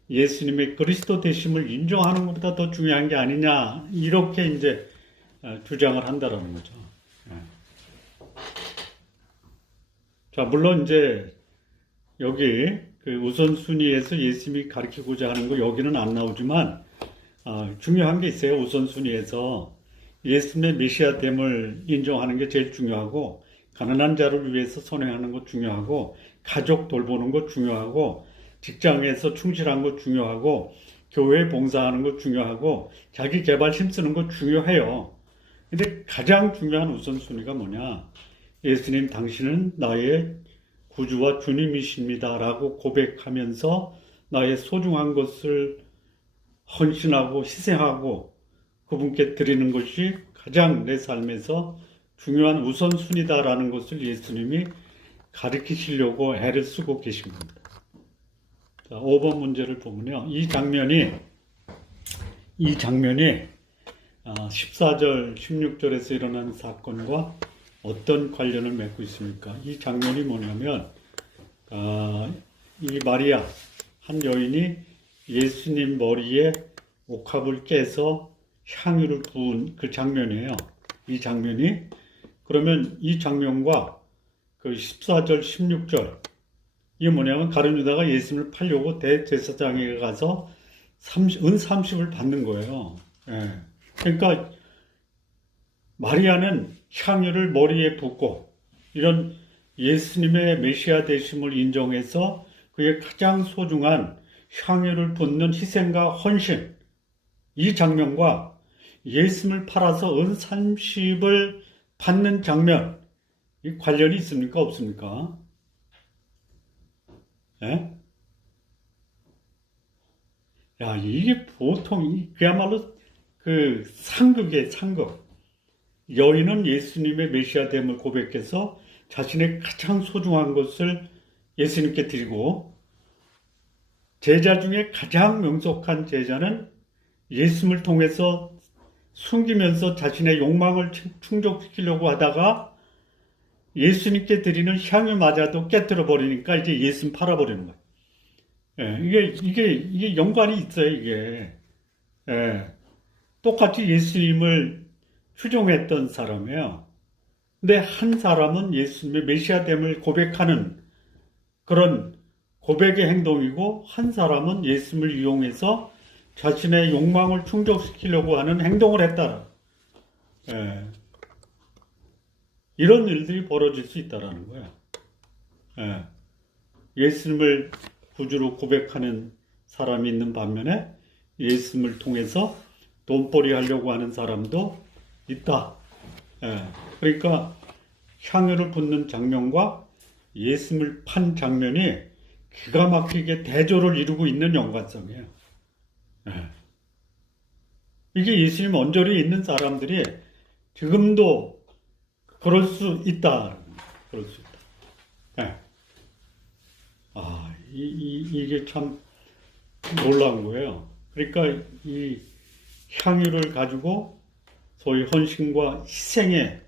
예수님의 그리스도 되심을 인정하는 것보다 더 중요한 게 아니냐 이렇게 이제 주장을 한다라는 거죠. 자, 물론 이제 여기 그 우선순위에서 예수님이 가르치고자 하는 거 여기는 안 나오지만 중요한 게 있어요. 우선순위에서 예수님의 메시아됨을 인정하는 게 제일 중요하고 가난한 자를 위해서 선행하는 거 중요하고 가족 돌보는 거 중요하고 직장에서 충실한 거 중요하고 교회에 봉사하는 거 중요하고 자기 개발 힘쓰는 거 중요해요. 근데 가장 중요한 우선순위가 뭐냐? 예수님 당신은 나의 구주와 주님이십니다 라고 고백하면서 나의 소중한 것을 헌신하고 희생하고 그분께 드리는 것이 가장 내 삶에서 중요한 우선순위다라는 것을 예수님이 가르치시려고 애를 쓰고 계신 겁니다. 자, 5번 문제를 보면요. 이 장면이 14절, 16절에서 일어나는 사건과 어떤 관련을 맺고 있습니까? 이 장면이 뭐냐면 이 마리아, 한 여인이 예수님 머리에 옥합을 깨서 향유를 부은 그 장면이에요. 이 장면이 그러면 이 장면과 그 14절, 16절, 이게 뭐냐면 가룟 유다가 예수님을 팔려고 대제사장에게 가서 은 30을 받는 거예요. 예. 그러니까 마리아는 향유를 머리에 붓고 이런 예수님의 메시아 되심을 인정해서 그의 가장 소중한 향유를 붓는 희생과 헌신, 이 장면과 예수님을 팔아서 은 30을 받는 장면, 이 관련이 있습니까? 없습니까? 예? 야, 이게 보통, 그야말로 그 상극이에요, 상극. 여인은 예수님의 메시아됨을 고백해서 자신의 가장 소중한 것을 예수님께 드리고, 제자 중에 가장 명석한 제자는 예수님을 통해서 숨기면서 자신의 욕망을 충족시키려고 하다가 예수님께 드리는 향유마저도 깨뜨려 버리니까 이제 예수님 팔아버리는 거예요. 예, 이게 연관이 있어요, 이게. 예, 똑같이 예수님을 추종했던 사람이에요. 근데 한 사람은 예수님의 메시아됨을 고백하는 그런 고백의 행동이고, 한 사람은 예수님을 이용해서 자신의 욕망을 충족시키려고 하는 행동을 했다. 예. 이런 일들이 벌어질 수 있다라는 거야. 예. 예수님을 구주로 고백하는 사람이 있는 반면에 예수님을 통해서 돈벌이 하려고 하는 사람도 있다. 예. 그러니까 향유를 붓는 장면과 예수님을 판 장면이 기가 막히게 대조를 이루고 있는 연관성이에요. 예. 이게 예수님 언저리에 있는 사람들이 지금도 그럴 수 있다. 그럴 수 있다. 예. 아, 이게 참 놀라운 거예요. 그러니까 이 향유를 가지고 소위 헌신과 희생의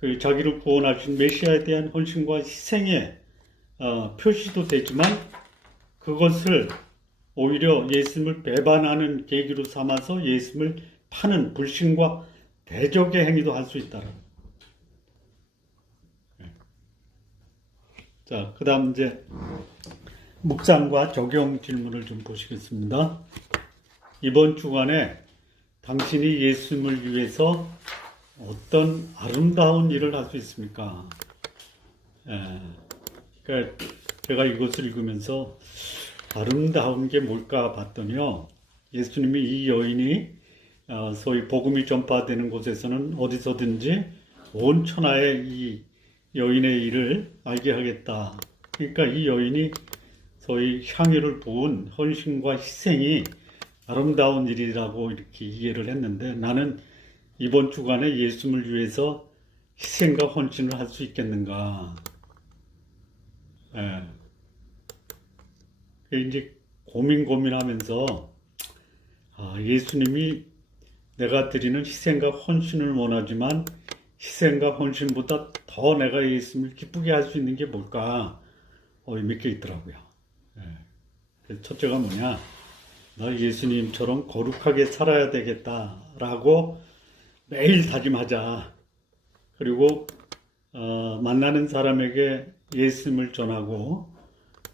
그 자기를 구원하신 메시아에 대한 헌신과 희생의 표시도 되지만 그것을 오히려 예수님을 배반하는 계기로 삼아서 예수님을 파는 불신과 대적의 행위도 할 수 있다는. 자, 그 다음 이제 묵상과 적용 질문을 좀 보시겠습니다. 이번 주간에 당신이 예수님을 위해서 어떤 아름다운 일을 할 수 있습니까? 그러니까 제가 이것을 읽으면서 아름다운 게 뭘까 봤더니요. 예수님이 이 여인이 소위 복음이 전파되는 곳에서는 어디서든지 온 천하에 이 여인의 일을 알게 하겠다. 그러니까 이 여인이 소위 향유를 부은 헌신과 희생이 아름다운 일이라고 이렇게 이해를 했는데 나는 이번 주간에 예수님을 위해서 희생과 헌신을 할 수 있겠는가? 예. 이제 고민하면서 예수님이 내가 드리는 희생과 헌신을 원하지만 희생과 헌신보다 더 내가 예수님을 기쁘게 할 수 있는 게 뭘까? 몇 개 있더라고요. 예. 첫째가 뭐냐? 나 예수님처럼 거룩하게 살아야 되겠다라고 매일 다짐하자. 그리고 만나는 사람에게 예수님을 전하고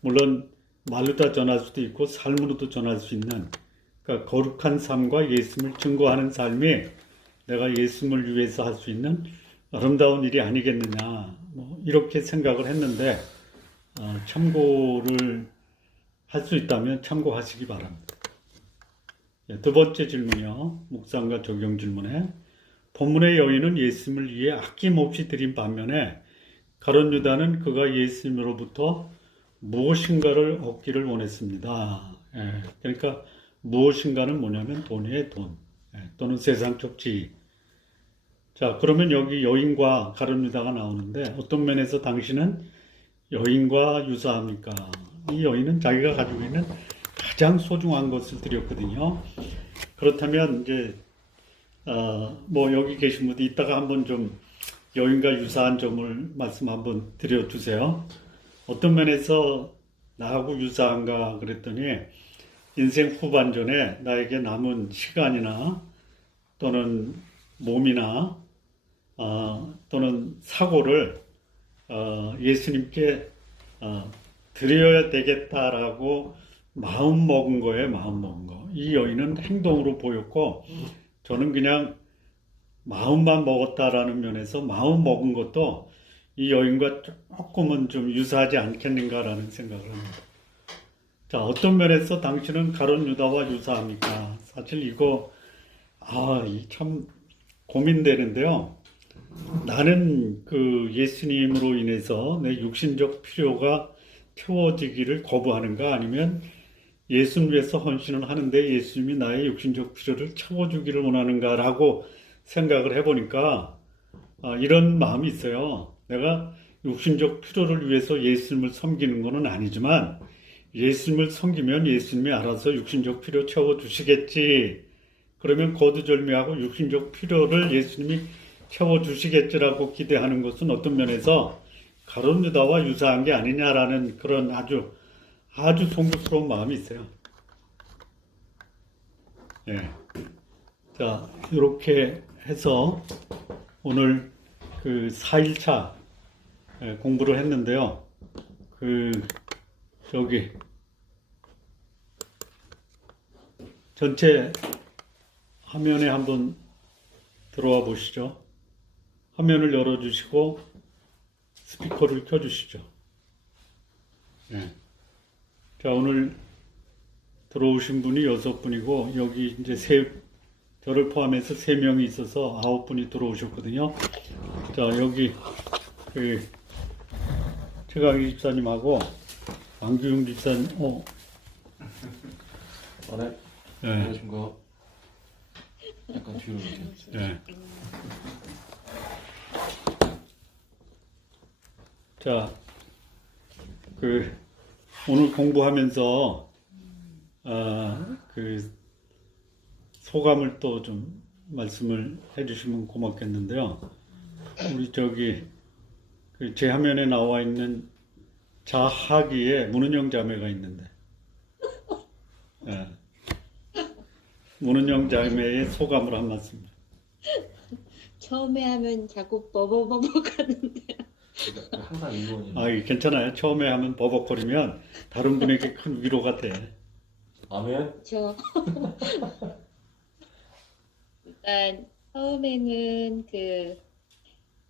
물론 말로 다 전할 수도 있고 삶으로도 전할 수 있는 그러니까 거룩한 삶과 예수님을 증거하는 삶이 내가 예수님을 위해서 할 수 있는 아름다운 일이 아니겠느냐 이렇게 생각을 했는데 참고를 할 수 있다면 참고하시기 바랍니다. 두 번째 질문이요. 묵상과 적용 질문에 본문의 여인은 예수님을 위해 아낌없이 드린 반면에 가룟 유다는 그가 예수님으로부터 무엇인가를 얻기를 원했습니다. 그러니까 무엇인가는 뭐냐면 돈이에요, 돈. 또는 세상적 지위. 자, 그러면 여기 여인과 가룟 유다가 나오는데 어떤 면에서 당신은 여인과 유사합니까? 이 여인은 자기가 가지고 있는 가장 소중한 것을 드렸거든요. 그렇다면 이제 여기 계신 분들 이따가 한번 좀 여인과 유사한 점을 말씀 한번 드려주세요. 어떤 면에서 나하고 유사한가 그랬더니 인생 후반전에 나에게 남은 시간이나 또는 몸이나 또는 사고를 예수님께 드려야 되겠다라고 마음 먹은 거예요. 마음 먹은 거. 이 여인은 행동으로 보였고 저는 그냥 마음만 먹었다라는 면에서 마음 먹은 것도 이 여인과 조금은 좀 유사하지 않겠는가라는 생각을 합니다. 자, 어떤 면에서 당신은 가룟 유다와 유사합니까? 사실 이거 참 고민되는데요. 나는 그 예수님으로 인해서 내 육신적 필요가 채워지기를 거부하는가, 아니면 예수님 위해서 헌신을 하는데 예수님이 나의 육신적 필요를 채워주기를 원하는가라고 생각을 해보니까 이런 마음이 있어요. 내가 육신적 필요를 위해서 예수님을 섬기는 것은 아니지만 예수님을 섬기면 예수님이 알아서 육신적 필요 채워주시겠지. 그러면 거두절미하고 육신적 필요를 예수님이 채워주시겠지라고 기대하는 것은 어떤 면에서 가룟 유다와 유사한 게 아니냐라는 그런 아주 송구스러운 마음이 있어요. 예. 자, 이렇게 해서 오늘 그 4일차 공부를 했는데요. 전체 화면에 한번 들어와 보시죠. 화면을 열어주시고 스피커를 켜주시죠. 네. 자, 오늘 들어오신 분이 6분이고 여기 이제 저를 포함해서 3명이 있어서 9분이 들어오셨거든요. 자, 여기 최강희 집사님하고 왕규용 집사님, 네. 네. 안녕하십니까. 약간 뒤로 이렇게. 네. 자, 오늘 공부하면서 소감을 또 좀 말씀을 해주시면 고맙겠는데요. 우리 제 화면에 나와 있는 자하기에 문은영 자매가 있는데, 문은영 자매의 소감을 한 말씀. 처음에 하면 자꾸 버벅버벅하는데 항상 이거는. 이게 괜찮아요. 처음에 하면 버벅거리면 다른 분에게 큰 위로가 돼. 아멘. 저 일단 처음에는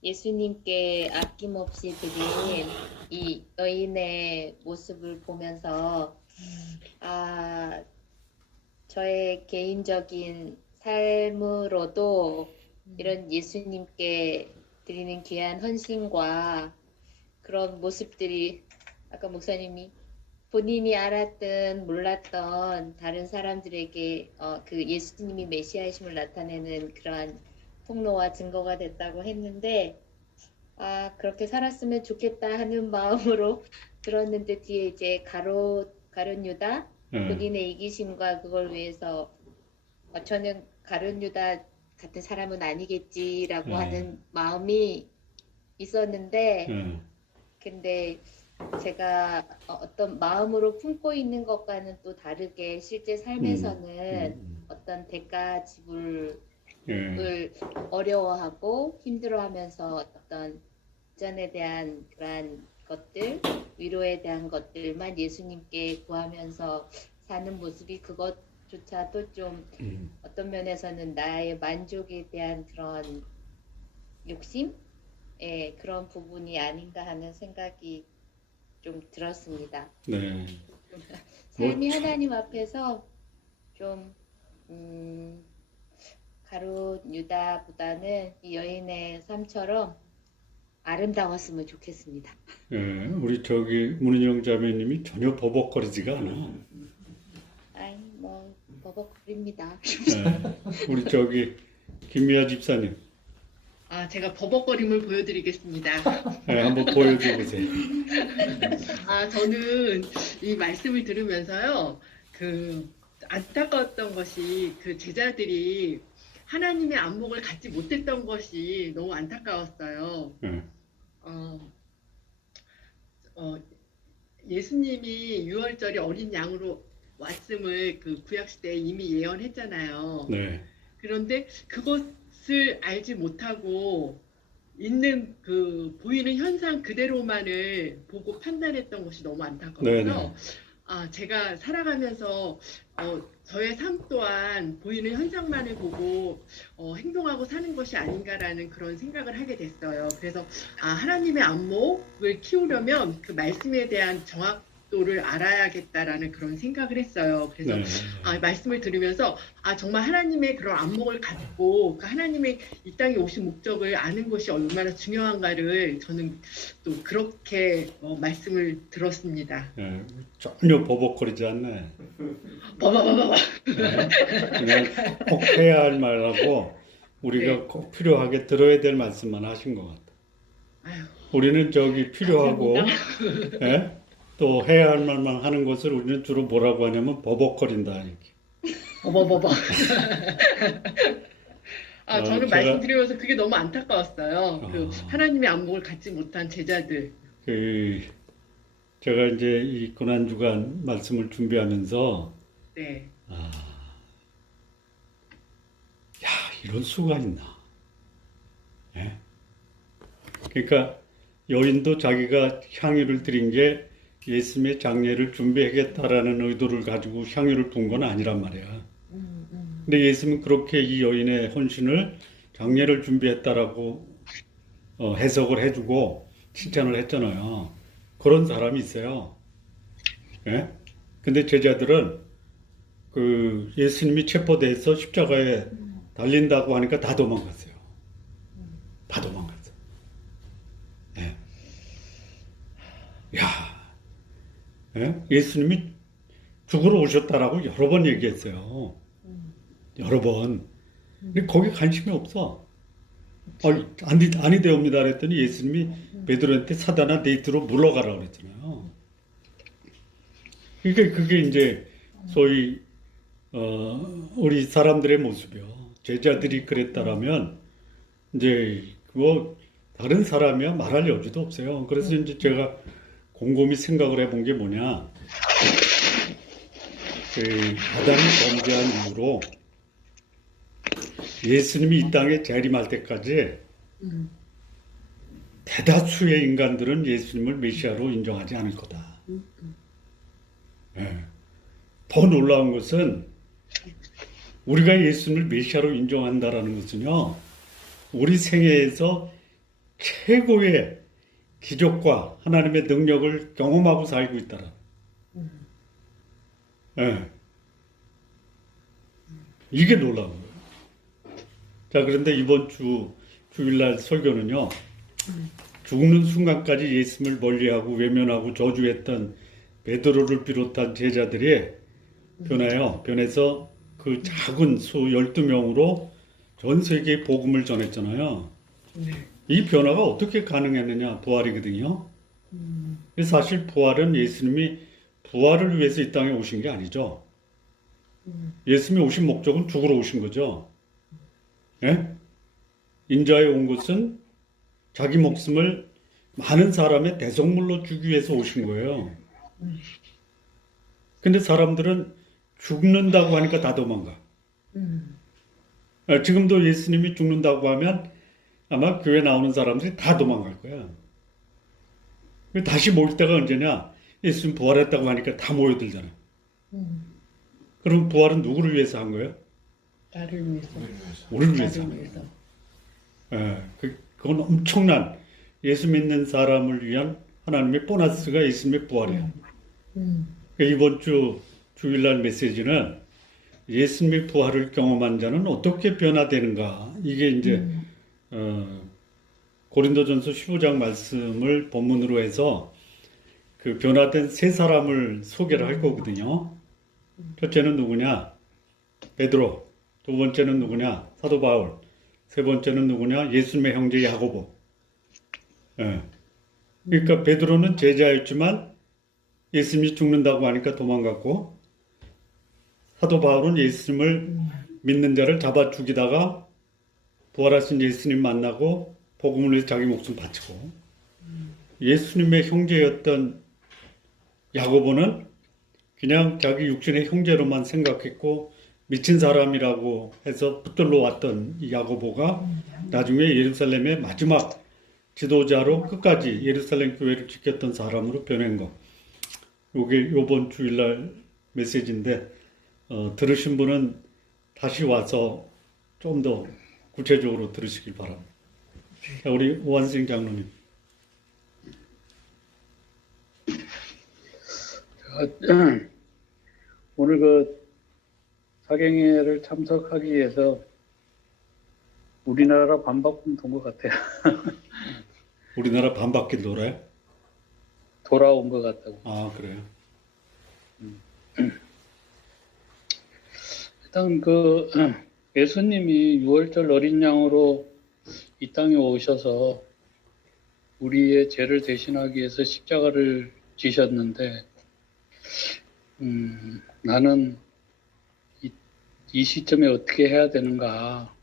예수님께 아낌없이 드린 이 여인의 모습을 보면서 저의 개인적인 삶으로도 이런 예수님께 드리는 귀한 헌신과 그런 모습들이 아까 목사님이 본인이 알았든 몰랐던 다른 사람들에게 그 예수님이 메시아이심을 나타내는 그러한 통로와 증거가 됐다고 했는데 그렇게 살았으면 좋겠다 하는 마음으로 들었는데 뒤에 이제 가룟 유다 본인의 이기심과 그걸 위해서 저는 가룟 유다 같은 사람은 아니겠지라고 하는 마음이 있었는데 근데 제가 어떤 마음으로 품고 있는 것과는 또 다르게 실제 삶에서는 어떤 대가 지불을 어려워하고 힘들어하면서 어떤 전에 대한 그러한 것들, 위로에 대한 것들만 예수님께 구하면서 사는 모습이 그것조차도 좀 어떤 면에서는 나의 만족에 대한 그런 욕심? 그런 부분이 아닌가 하는 생각이 좀 들었습니다. 네. 삶이 하나님 앞에서 좀 가룟 유다보다는 이 여인의 삶처럼 아름다웠으면 좋겠습니다. 네, 우리 문은영 자매님이 전혀 버벅거리지가 않아. 버벅거립니다. 네, 우리 김미아 집사님. 제가 버벅거림을 보여드리겠습니다. 네, 한번 보여줘 보세요. 저는 이 말씀을 들으면서요, 안타까웠던 것이 제자들이 하나님의 안목을 갖지 못했던 것이 너무 안타까웠어요. 예수님이 6월절에 어린 양으로 왔음을 구약시대에 이미 예언했잖아요. 네. 그런데 그것을 알지 못하고 있는 그 보이는 현상 그대로만을 보고 판단했던 것이 너무 안타까워서 네네. 제가 살아가면서 저의 삶 또한 보이는 현상만을 보고 행동하고 사는 것이 아닌가라는 그런 생각을 하게 됐어요. 그래서 하나님의 안목을 키우려면 그 말씀에 대한 정확도를 알아야겠다라는 그런 생각을 했어요. 그래서 네. 말씀을 들으면서 정말 하나님의 그런 안목을 갖고 그 하나님의 이 땅에 오신 목적을 아는 것이 얼마나 중요한가를 저는 또 그렇게 말씀을 들었습니다. 네. 전혀 버벅거리지 않네. 봐봐봐봐. 그냥 꼭 해야 할 말하고 우리가 네. 꼭 필요하게 들어야 될 말씀만 하신 것 같아. 아유, 우리는 저기 필요하고 예? 또 해야 할 말만 하는 것을 우리는 주로 뭐라고 하냐면 버벅거린다 이렇게. 봐봐봐봐. 저는 제가- 말씀드리면서 그게 너무 안타까웠어요. 그 아. 하나님의 안목을 갖지 못한 제자들. 제가 이제 이 고난주간 말씀을 준비하면서 네. 이런 수가 있나? 예? 그러니까 여인도 자기가 향유를 드린 게 예수님의 장례를 준비하겠다라는 의도를 가지고 향유를 분 건 아니란 말이야. 근데 예수님은 그렇게 이 여인의 헌신을 장례를 준비했다라고 해석을 해주고 칭찬을 했잖아요. 그런 사람이 있어요. 예? 근데 제자들은 그 예수님이 체포돼서 십자가에 달린다고 하니까 다 도망갔어요. 다 도망갔어. 예. 예수님이 죽으러 오셨다라고 여러 번 얘기했어요. 여러 번. 근데 거기 관심이 없어. 아니 되옵니다 그랬더니 예수님이 베드로한테 사단아 데이트로 물러가라 그랬잖아요. 그러니까 그게 이제 소위 우리 사람들의 모습이요. 제자들이 그랬다라면 이제 뭐 다른 사람이야 말할 여지도 없어요. 그래서 이제 제가 곰곰이 생각을 해본 게 뭐냐. 아담이 범죄한 이후로 예수님이 이 땅에 재림할 때까지 대다수의 인간들은 예수님을 메시아로 인정하지 않을 거다. 예. 더 놀라운 것은 우리가 예수님을 메시아로 인정한다라는 것은요, 우리 생애에서 최고의 기적과 하나님의 능력을 경험하고 살고 있다라. 예. 이게 놀라운 거예요. 자, 그런데 이번 주일날 설교는요, 죽는 순간까지 예수님을 멀리하고 외면하고 저주했던 베드로를 비롯한 제자들이 변해서 그 작은 수 12명으로 전 세계에 복음을 전했잖아요. 이 변화가 어떻게 가능했느냐? 부활이거든요. 사실 부활은 예수님이 부활을 위해서 이 땅에 오신 게 아니죠. 예수님이 오신 목적은 죽으러 오신 거죠. 예? 인자에 온 것은 자기 목숨을 많은 사람의 대속물로 주기 위해서 오신 거예요. 근데 사람들은 죽는다고 하니까 다 도망가. 지금도 예수님이 죽는다고 하면 아마 교회 나오는 사람들이 다 도망갈 거야. 다시 모일 때가 언제냐? 예수님 부활했다고 하니까 다 모여들잖아. 그럼 부활은 누구를 위해서 한 거예요? 나를 위해서. 우리를 위해서. 나를 위해서. 그건 엄청난 예수 믿는 사람을 위한 하나님의 보너스가 예수님의 부활이에요. 이번 주일날 메시지는 예수님의 부활을 경험한 자는 어떻게 변화되는가. 이게 이제 고린도전서 15장 말씀을 본문으로 해서 그 변화된 세 사람을 소개를 할 거거든요. 첫째는 누구냐? 베드로. 두 번째는 누구냐? 사도 바울. 세 번째는 누구냐? 예수님의 형제 야고보. 그러니까 베드로는 제자였지만 예수님이 죽는다고 하니까 도망갔고, 사도 바울은 예수님을 믿는 자를 잡아 죽이다가 부활하신 예수님 만나고 복음을 위해서 자기 목숨 바치고, 예수님의 형제였던 야고보는 그냥 자기 육신의 형제로만 생각했고 미친 사람이라고 해서 붙들러 왔던 이 야고보가 나중에 예루살렘의 마지막 지도자로 끝까지 예루살렘 교회를 지켰던 사람으로 변한 거. 요게 요번 주일날 메시지인데 들으신 분은 다시 와서 좀 더 구체적으로 들으시길 바랍니다. 자, 우리 오한승 장로님. 오늘 그 사경회를 참석하기 위해서 우리나라 반바꿈 돈 것 같아요. 우리나라 반바퀴 돌아요? 돌아온 것 같다고. 아, 그래요? 일단 그 예수님이 6월절 어린 양으로 이 땅에 오셔서 우리의 죄를 대신하기 위해서 십자가를 지셨는데 나는 이 시점에 어떻게 해야 되는가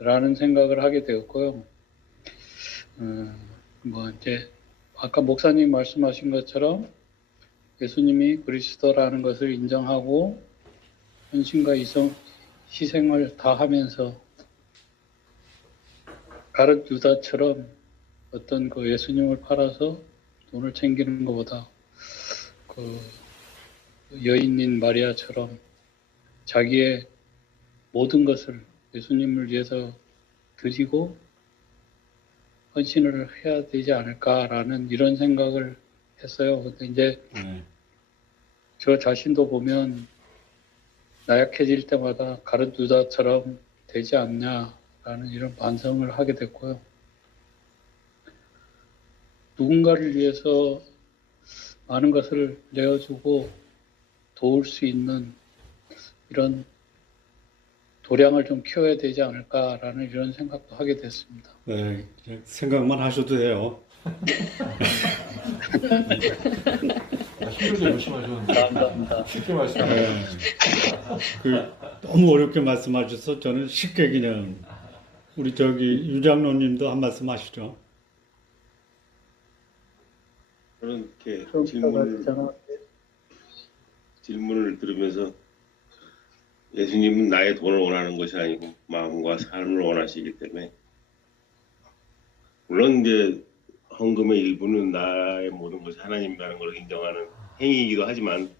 라는 생각을 하게 되었고요. 뭐 이제 아까 목사님 말씀하신 것처럼 예수님이 그리스도라는 것을 인정하고 헌신과 희생을 다 하면서 가룟 유다처럼 어떤 그 예수님을 팔아서 돈을 챙기는 것보다 그 여인인 마리아처럼 자기의 모든 것을 예수님을 위해서 드리고 헌신을 해야 되지 않을까라는 이런 생각을 했어요. 근데 이제 저 자신도 보면 나약해질 때마다 가룟 유다처럼 되지 않냐라는 이런 반성을 하게 됐고요. 누군가를 위해서 많은 것을 내어주고 도울 수 있는 이런 도량을 좀 키워야 되지 않을까라는 이런 생각도 하게 됐습니다. 네, 생각만 하셔도 돼요. 힘들게 열심히 하셨는데 감사합니다. 쉽게 말씀하세요. 네. 너무 어렵게 말씀하셔서 저는 쉽게 그냥 우리 유장로님도 한 말씀 하시죠. 저는 이렇게 좀 있잖아. 질문을 들으면서 예수님은 나의 돈을 원하는 것이 아니고 마음과 삶을 원하시기 때문에 물론 이제 헌금의 일부는 나의 모든 것이 하나님이라는 걸 인정하는 행위이기도 하지만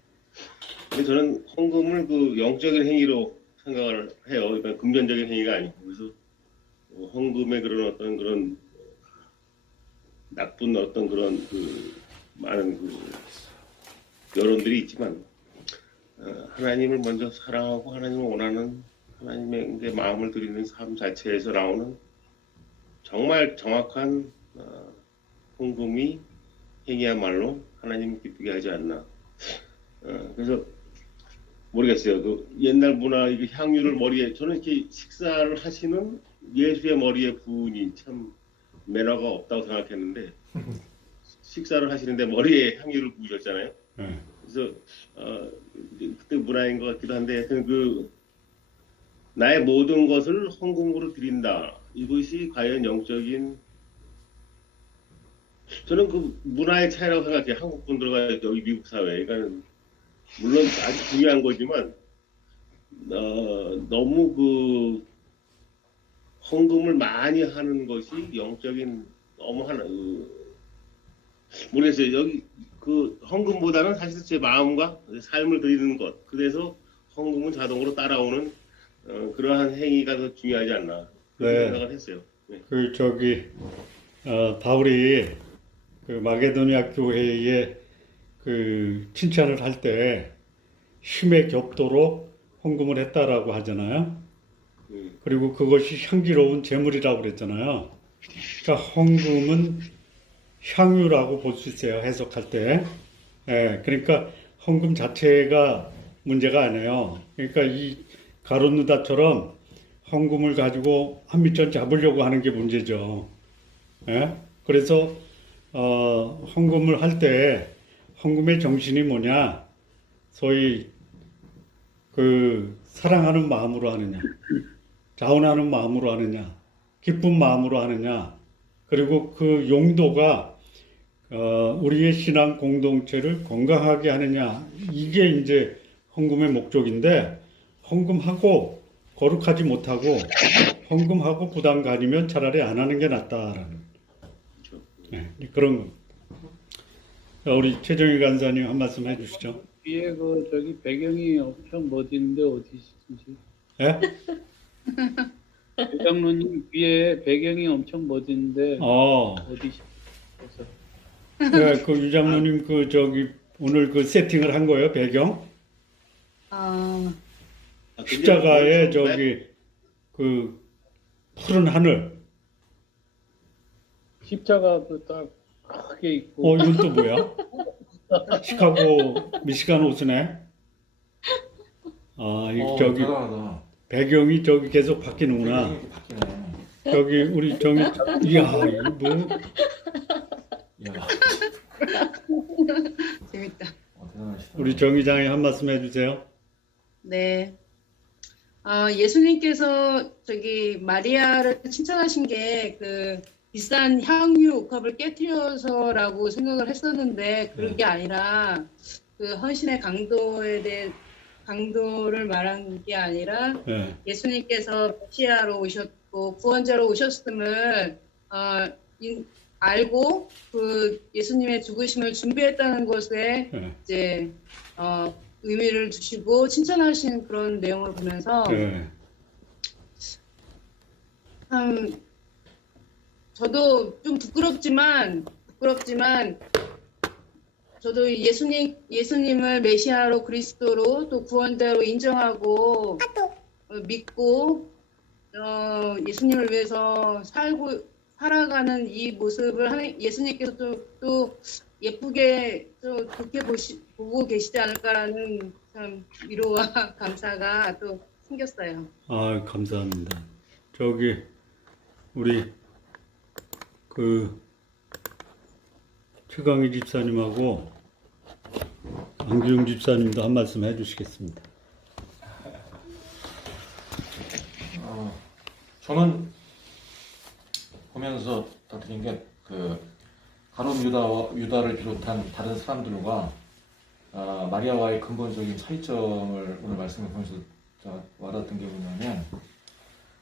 근데 저는 헌금을 그 영적인 행위로 생각을 해요. 그러니까 금전적인 행위가 아니고 그래서 헌금의 그런 나쁜 어떤 그런 그 많은 그 여론들이 있지만 하나님을 먼저 사랑하고 하나님을 원하는 하나님에게 마음을 드리는 삶 자체에서 나오는 정말 정확한 헌금이 행위야말로 하나님 기쁘게 하지 않나. 그래서 모르겠어요. 그 옛날 문화 이게 향유를 머리에 저는 이렇게 식사를 하시는 예수의 머리에 부으니 참 매너가 없다고 생각했는데 식사를 하시는데 머리에 향유를 부으셨잖아요. 그래서 그때 문화인 것 같기도 한데 하여튼 그 나의 모든 것을 헌금으로 드린다. 이것이 과연 영적인 저는 그 문화의 차이라고 생각해요. 한국 분들과 여기 미국 사회. 그러니까 물론 아주 중요한 거지만 너무 그 헌금을 많이 하는 것이 영적인 너무 하나 모르겠어요. 여기 그 헌금보다는 사실 제 마음과 삶을 드리는 것. 그래서 헌금은 자동으로 따라오는 그러한 행위가 더 중요하지 않나 그런 생각을 했어요. 네. 바울이 그 마게도니아 교회에 그 칭찬을 할 때 힘의 격도로 헌금을 했다라고 하잖아요. 그리고 그것이 향기로운 제물이라고 그랬잖아요. 그러니까 헌금은 향유라고 볼 수 있어요. 해석할 때. 그러니까 헌금 자체가 문제가 아니에요. 그러니까 이 가룟 유다처럼 헌금을 가지고 한 밑줄 잡으려고 하는 게 문제죠. 그래서 헌금을 할 때 헌금의 정신이 뭐냐? 소위 그 사랑하는 마음으로 하느냐, 자원하는 마음으로 하느냐, 기쁜 마음으로 하느냐, 그리고 그 용도가 우리의 신앙 공동체를 건강하게 하느냐, 이게 이제 헌금의 목적인데 헌금하고 거룩하지 못하고 헌금하고 부담 가지면 차라리 안 하는 게 낫다라는. 네, 그런 거. 자, 우리 최정희 간사님 한 말씀 해주시죠. 위에 그 저기 배경이 엄청 멋진데 어디신지. 예? 유장로님 위에 배경이 엄청 멋진데 어디신지. 네, 그 유장로님 그 저기 오늘 그 세팅을 한 거예요, 배경? 십자가에 저기 그 푸른 하늘. 십자가 딱 크게 있고. 이건 또 뭐야? 시카고 미시간 호수네. 저기 대단하다. 배경이 저기 계속 바뀌는구나. 이렇게 바뀌네. 저기 우리 정이 이야 이거 뭐 야, 재밌다. 대단하시다. 우리 정의장이 한 말씀 해주세요. 네. 예수님께서 저기 마리아를 칭찬하신 게 그 비싼 향유 옥합을 깨뜨려서라고 생각을 했었는데 그런 게 아니라 그 헌신의 강도를 말한 게 아니라 네. 예수님께서 메시아로 오셨고 구원자로 오셨음을 알고 그 예수님의 죽으심을 준비했다는 것에 네. 이제 의미를 두시고 칭찬하시는 그런 내용을 보면서 네. 참 저도 좀 부끄럽지만 저도 예수님을 메시아로 그리스도로 또 구원자로 인정하고 믿고 예수님을 위해서 살아가는 이 모습을 예수님께서 또 예쁘게 또 좋게 보고 계시지 않을까라는 참 위로와 감사가 또 생겼어요. 감사합니다. 저기 우리 그 최강희 집사님하고 안규영 집사님도 한 말씀 해주시겠습니다. 저는 보면서 더 드린 게 그 가룟 유다를 비롯한 다른 사람들과 마리아와의 근본적인 차이점을 오늘 말씀을 보면서 와닿았던 게 뭐냐면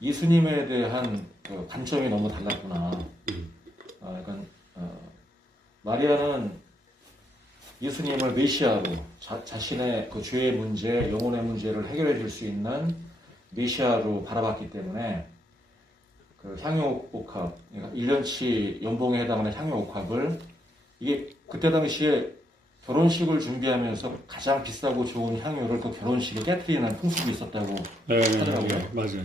예수님에 대한 그 관점이 너무 달랐구나. 마리아는 예수님을 메시아로 자신의 그 죄의 문제, 영혼의 문제를 해결해 줄 수 있는 메시아로 바라봤기 때문에 그 향유 옥합, 그러니까 1년치 연봉에 해당하는 향유 옥합을 이게 그때 당시에 결혼식을 준비하면서 가장 비싸고 좋은 향유를 그 결혼식에 깨뜨리는 풍습이 있었다고 하더라고요. 네, 맞아요.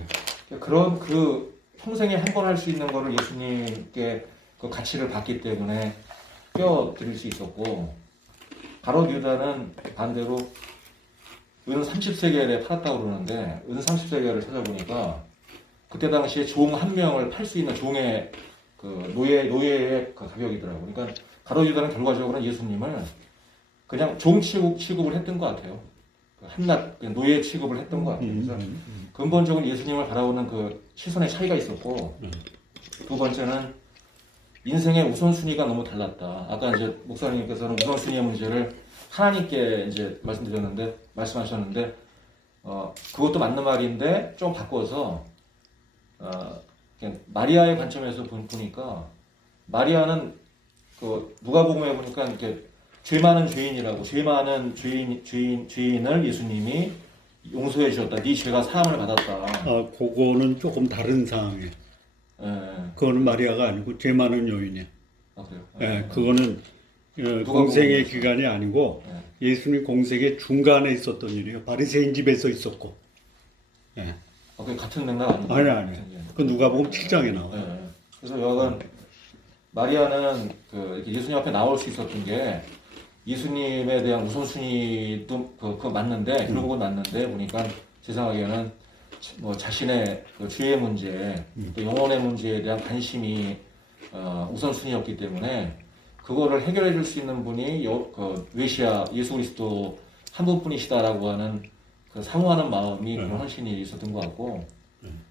그런 그 평생에 한 번 할 수 있는 거를 예수님께 그 가치를 받기 때문에 껴드릴 수 있었고 가롯 유다는 반대로 은 30세겔에 팔았다고 그러는데 은 30세겔을 찾아보니까 그때 당시에 종 한 명을 팔 수 있는 종의 그 노예의 그 가격이더라고요. 그러니까 가롯 유다는 결과적으로는 예수님을 그냥 종 취급을 했던 것 같아요. 한낱 노예 취급을 했던 것 같아요. 그래서 근본적으로 예수님을 바라보는 그 시선의 차이가 있었고 두 번째는 인생의 우선순위가 너무 달랐다. 아까 이제 목사님께서는 우선순위의 문제를 하나님께 이제 말씀하셨는데 그것도 맞는 말인데 좀 바꿔서 마리아의 관점에서 보니까 마리아는 그 누가복음에 보니까 이렇게 죄 많은 죄인이라고 죄 많은 죄인을 예수님이 용서해 주셨다. 네 죄가 사함을 받았다. 그거는 조금 다른 상황이에요. 그거는 마리아가 아니고 죄 많은 여인이에요. 그래요? 그거는 공생의 기간이 아니고 예수님 공생의 중간에 있었던 일이에요. 바리새인 집에서 있었고. 그게 같은 맥락 아니에요? 아니. 그 누가복음 7장에 나와요. 그래서 여하간 마리아는 그 예수님 앞에 나올 수 있었던 게 예수님에 대한 우선순위도 그거 맞는데 결국은 맞는데 보니까 제 생각에는 뭐 자신의 그 죄의 문제 또 영혼의 문제에 대한 관심이 우선순위였기 때문에 그거를 해결해 줄 수 있는 분이 그 메시아 예수 그리스도 한 분뿐이시다라고 하는 그 사모하는 마음이 그런 헌신이 있었던 것 같고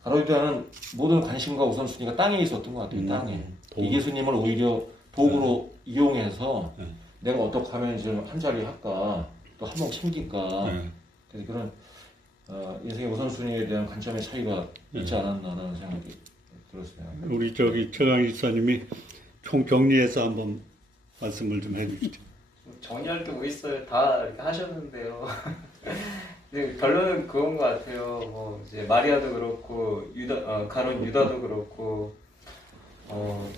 가롯 유다는 모든 관심과 우선순위가 땅에 있었던 것 같아요. 땅에 이 예수님을 오히려 도구로 이용해서 내가 어떻게 하면 이제 한 자리 할까 또 한 몫 챙길까 그래서 그런 인생의 우선순위에 대한 관점의 차이가 있지 않았나라는 생각이 들었어요. 우리 저기 최강희 집사님이 총 정리해서 한번 말씀을 좀 해주시죠. 정리할 게 뭐 있어요? 다 이렇게 하셨는데요. 근데 결론은 그건 것 같아요. 뭐 이제 마리아도 그렇고 가룟 유다도 그렇고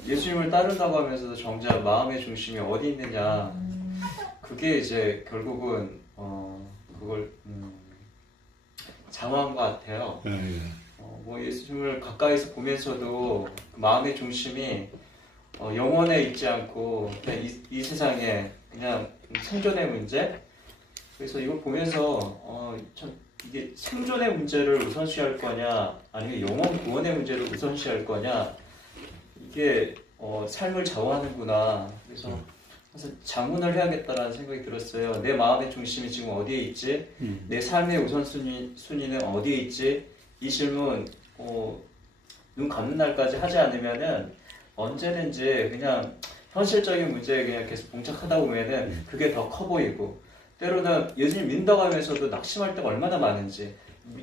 예수님을 따른다고 하면서도 정작 마음의 중심이 어디 있느냐. 그게 이제 결국은 그걸 장화한 것 같아요. 뭐 예수님을 가까이서 보면서도 그 마음의 중심이 영혼에 있지 않고 그냥 이 세상에 그냥 생존의 문제. 그래서 이걸 보면서 참 이게 생존의 문제를 우선시할 거냐 아니면 영혼 구원의 문제를 우선시할 거냐 이게 삶을 좌우하는구나. 그래서 자문을 해야겠다라는 생각이 들었어요. 내 마음의 중심이 지금 어디에 있지? 내 삶의 우선순위는 어디에 있지? 이 질문 눈 감는 날까지 하지 않으면은 언제든지 그냥 현실적인 문제에 그냥 계속 봉착하다 보면은 그게 더 커 보이고, 때로는 예수님 믿는다고 하면서도 낙심할 때가 얼마나 많은지,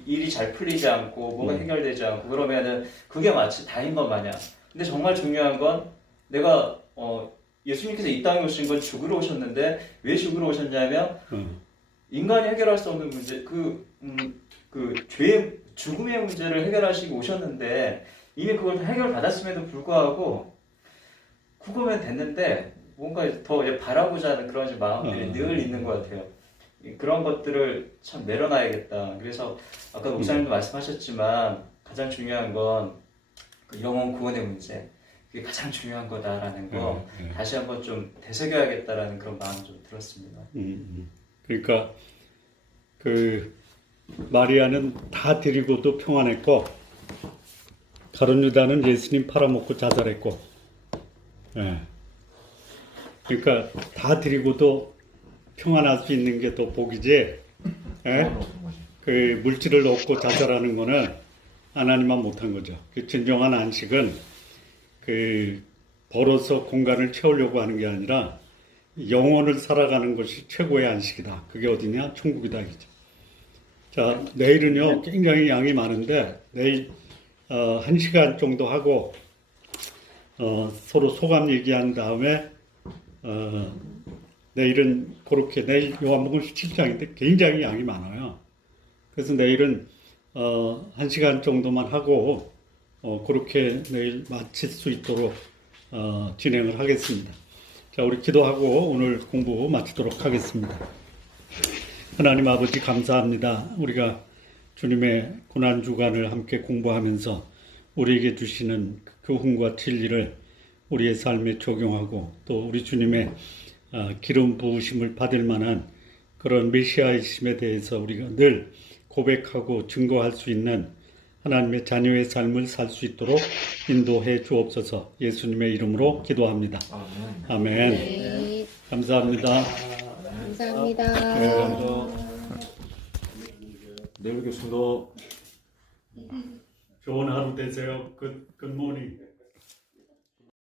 일이 잘 풀리지 않고 뭐가 해결되지 않고 그러면은 그게 마치 다인 것 마냥. 근데 정말 중요한 건 내가 예수님께서 이 땅에 오신 건 죽으러 오셨는데 왜 죽으러 오셨냐면 인간이 해결할 수 없는 문제, 그 죄의 죽음의 문제를 해결하시고 오셨는데 이미 그걸 해결받았음에도 불구하고 죽으면 됐는데 뭔가 더 이제 바라보자 하는 그런 마음들이 늘 있는 것 같아요. 그런 것들을 참 내려놔야겠다. 그래서 아까 목사님도 말씀하셨지만 가장 중요한 건 그 영혼 구원의 문제, 그게 가장 중요한 거다라는 거 다시 한번 좀 되새겨야겠다라는 그런 마음이 좀 들었습니다. 그러니까 그 마리아는 다 드리고도 평안했고 가룟 유다는 예수님 팔아먹고 자살했고, 그러니까 다 드리고도 평안할 수 있는 게 더 복이지. 그 물질을 얻고 자살하는 거는 하나님만 못한 거죠. 그 진정한 안식은 그 벌어서 공간을 채우려고 하는 게 아니라 영혼을 살아가는 것이 최고의 안식이다. 그게 어디냐? 천국이다. 이죠. 자, 내일은요 굉장히 양이 많은데 내일 1시간 정도 하고 서로 소감 얘기한 다음에 내일은 그렇게, 내일 요한복음 17장인데 굉장히 양이 많아요. 그래서 내일은 1시간 정도만 하고 그렇게 내일 마칠 수 있도록 진행을 하겠습니다. 자, 우리 기도하고 오늘 공부 마치도록 하겠습니다. 하나님 아버지 감사합니다. 우리가 주님의 고난주간을 함께 공부하면서 우리에게 주시는 교훈과 진리를 우리의 삶에 적용하고 또 우리 주님의 기름 부으심을 받을 만한 그런 메시아이심에 대해서 우리가 늘 고백하고 증거할 수 있는 하나님의 자녀의 삶을 살 수 있도록 인도해 주옵소서. 예수님의 이름으로 기도합니다. 아멘. 네, 감사합니다. 감사합니다. 내일 뵙겠습니다. 좋은 하루 되세요. 굿모닝.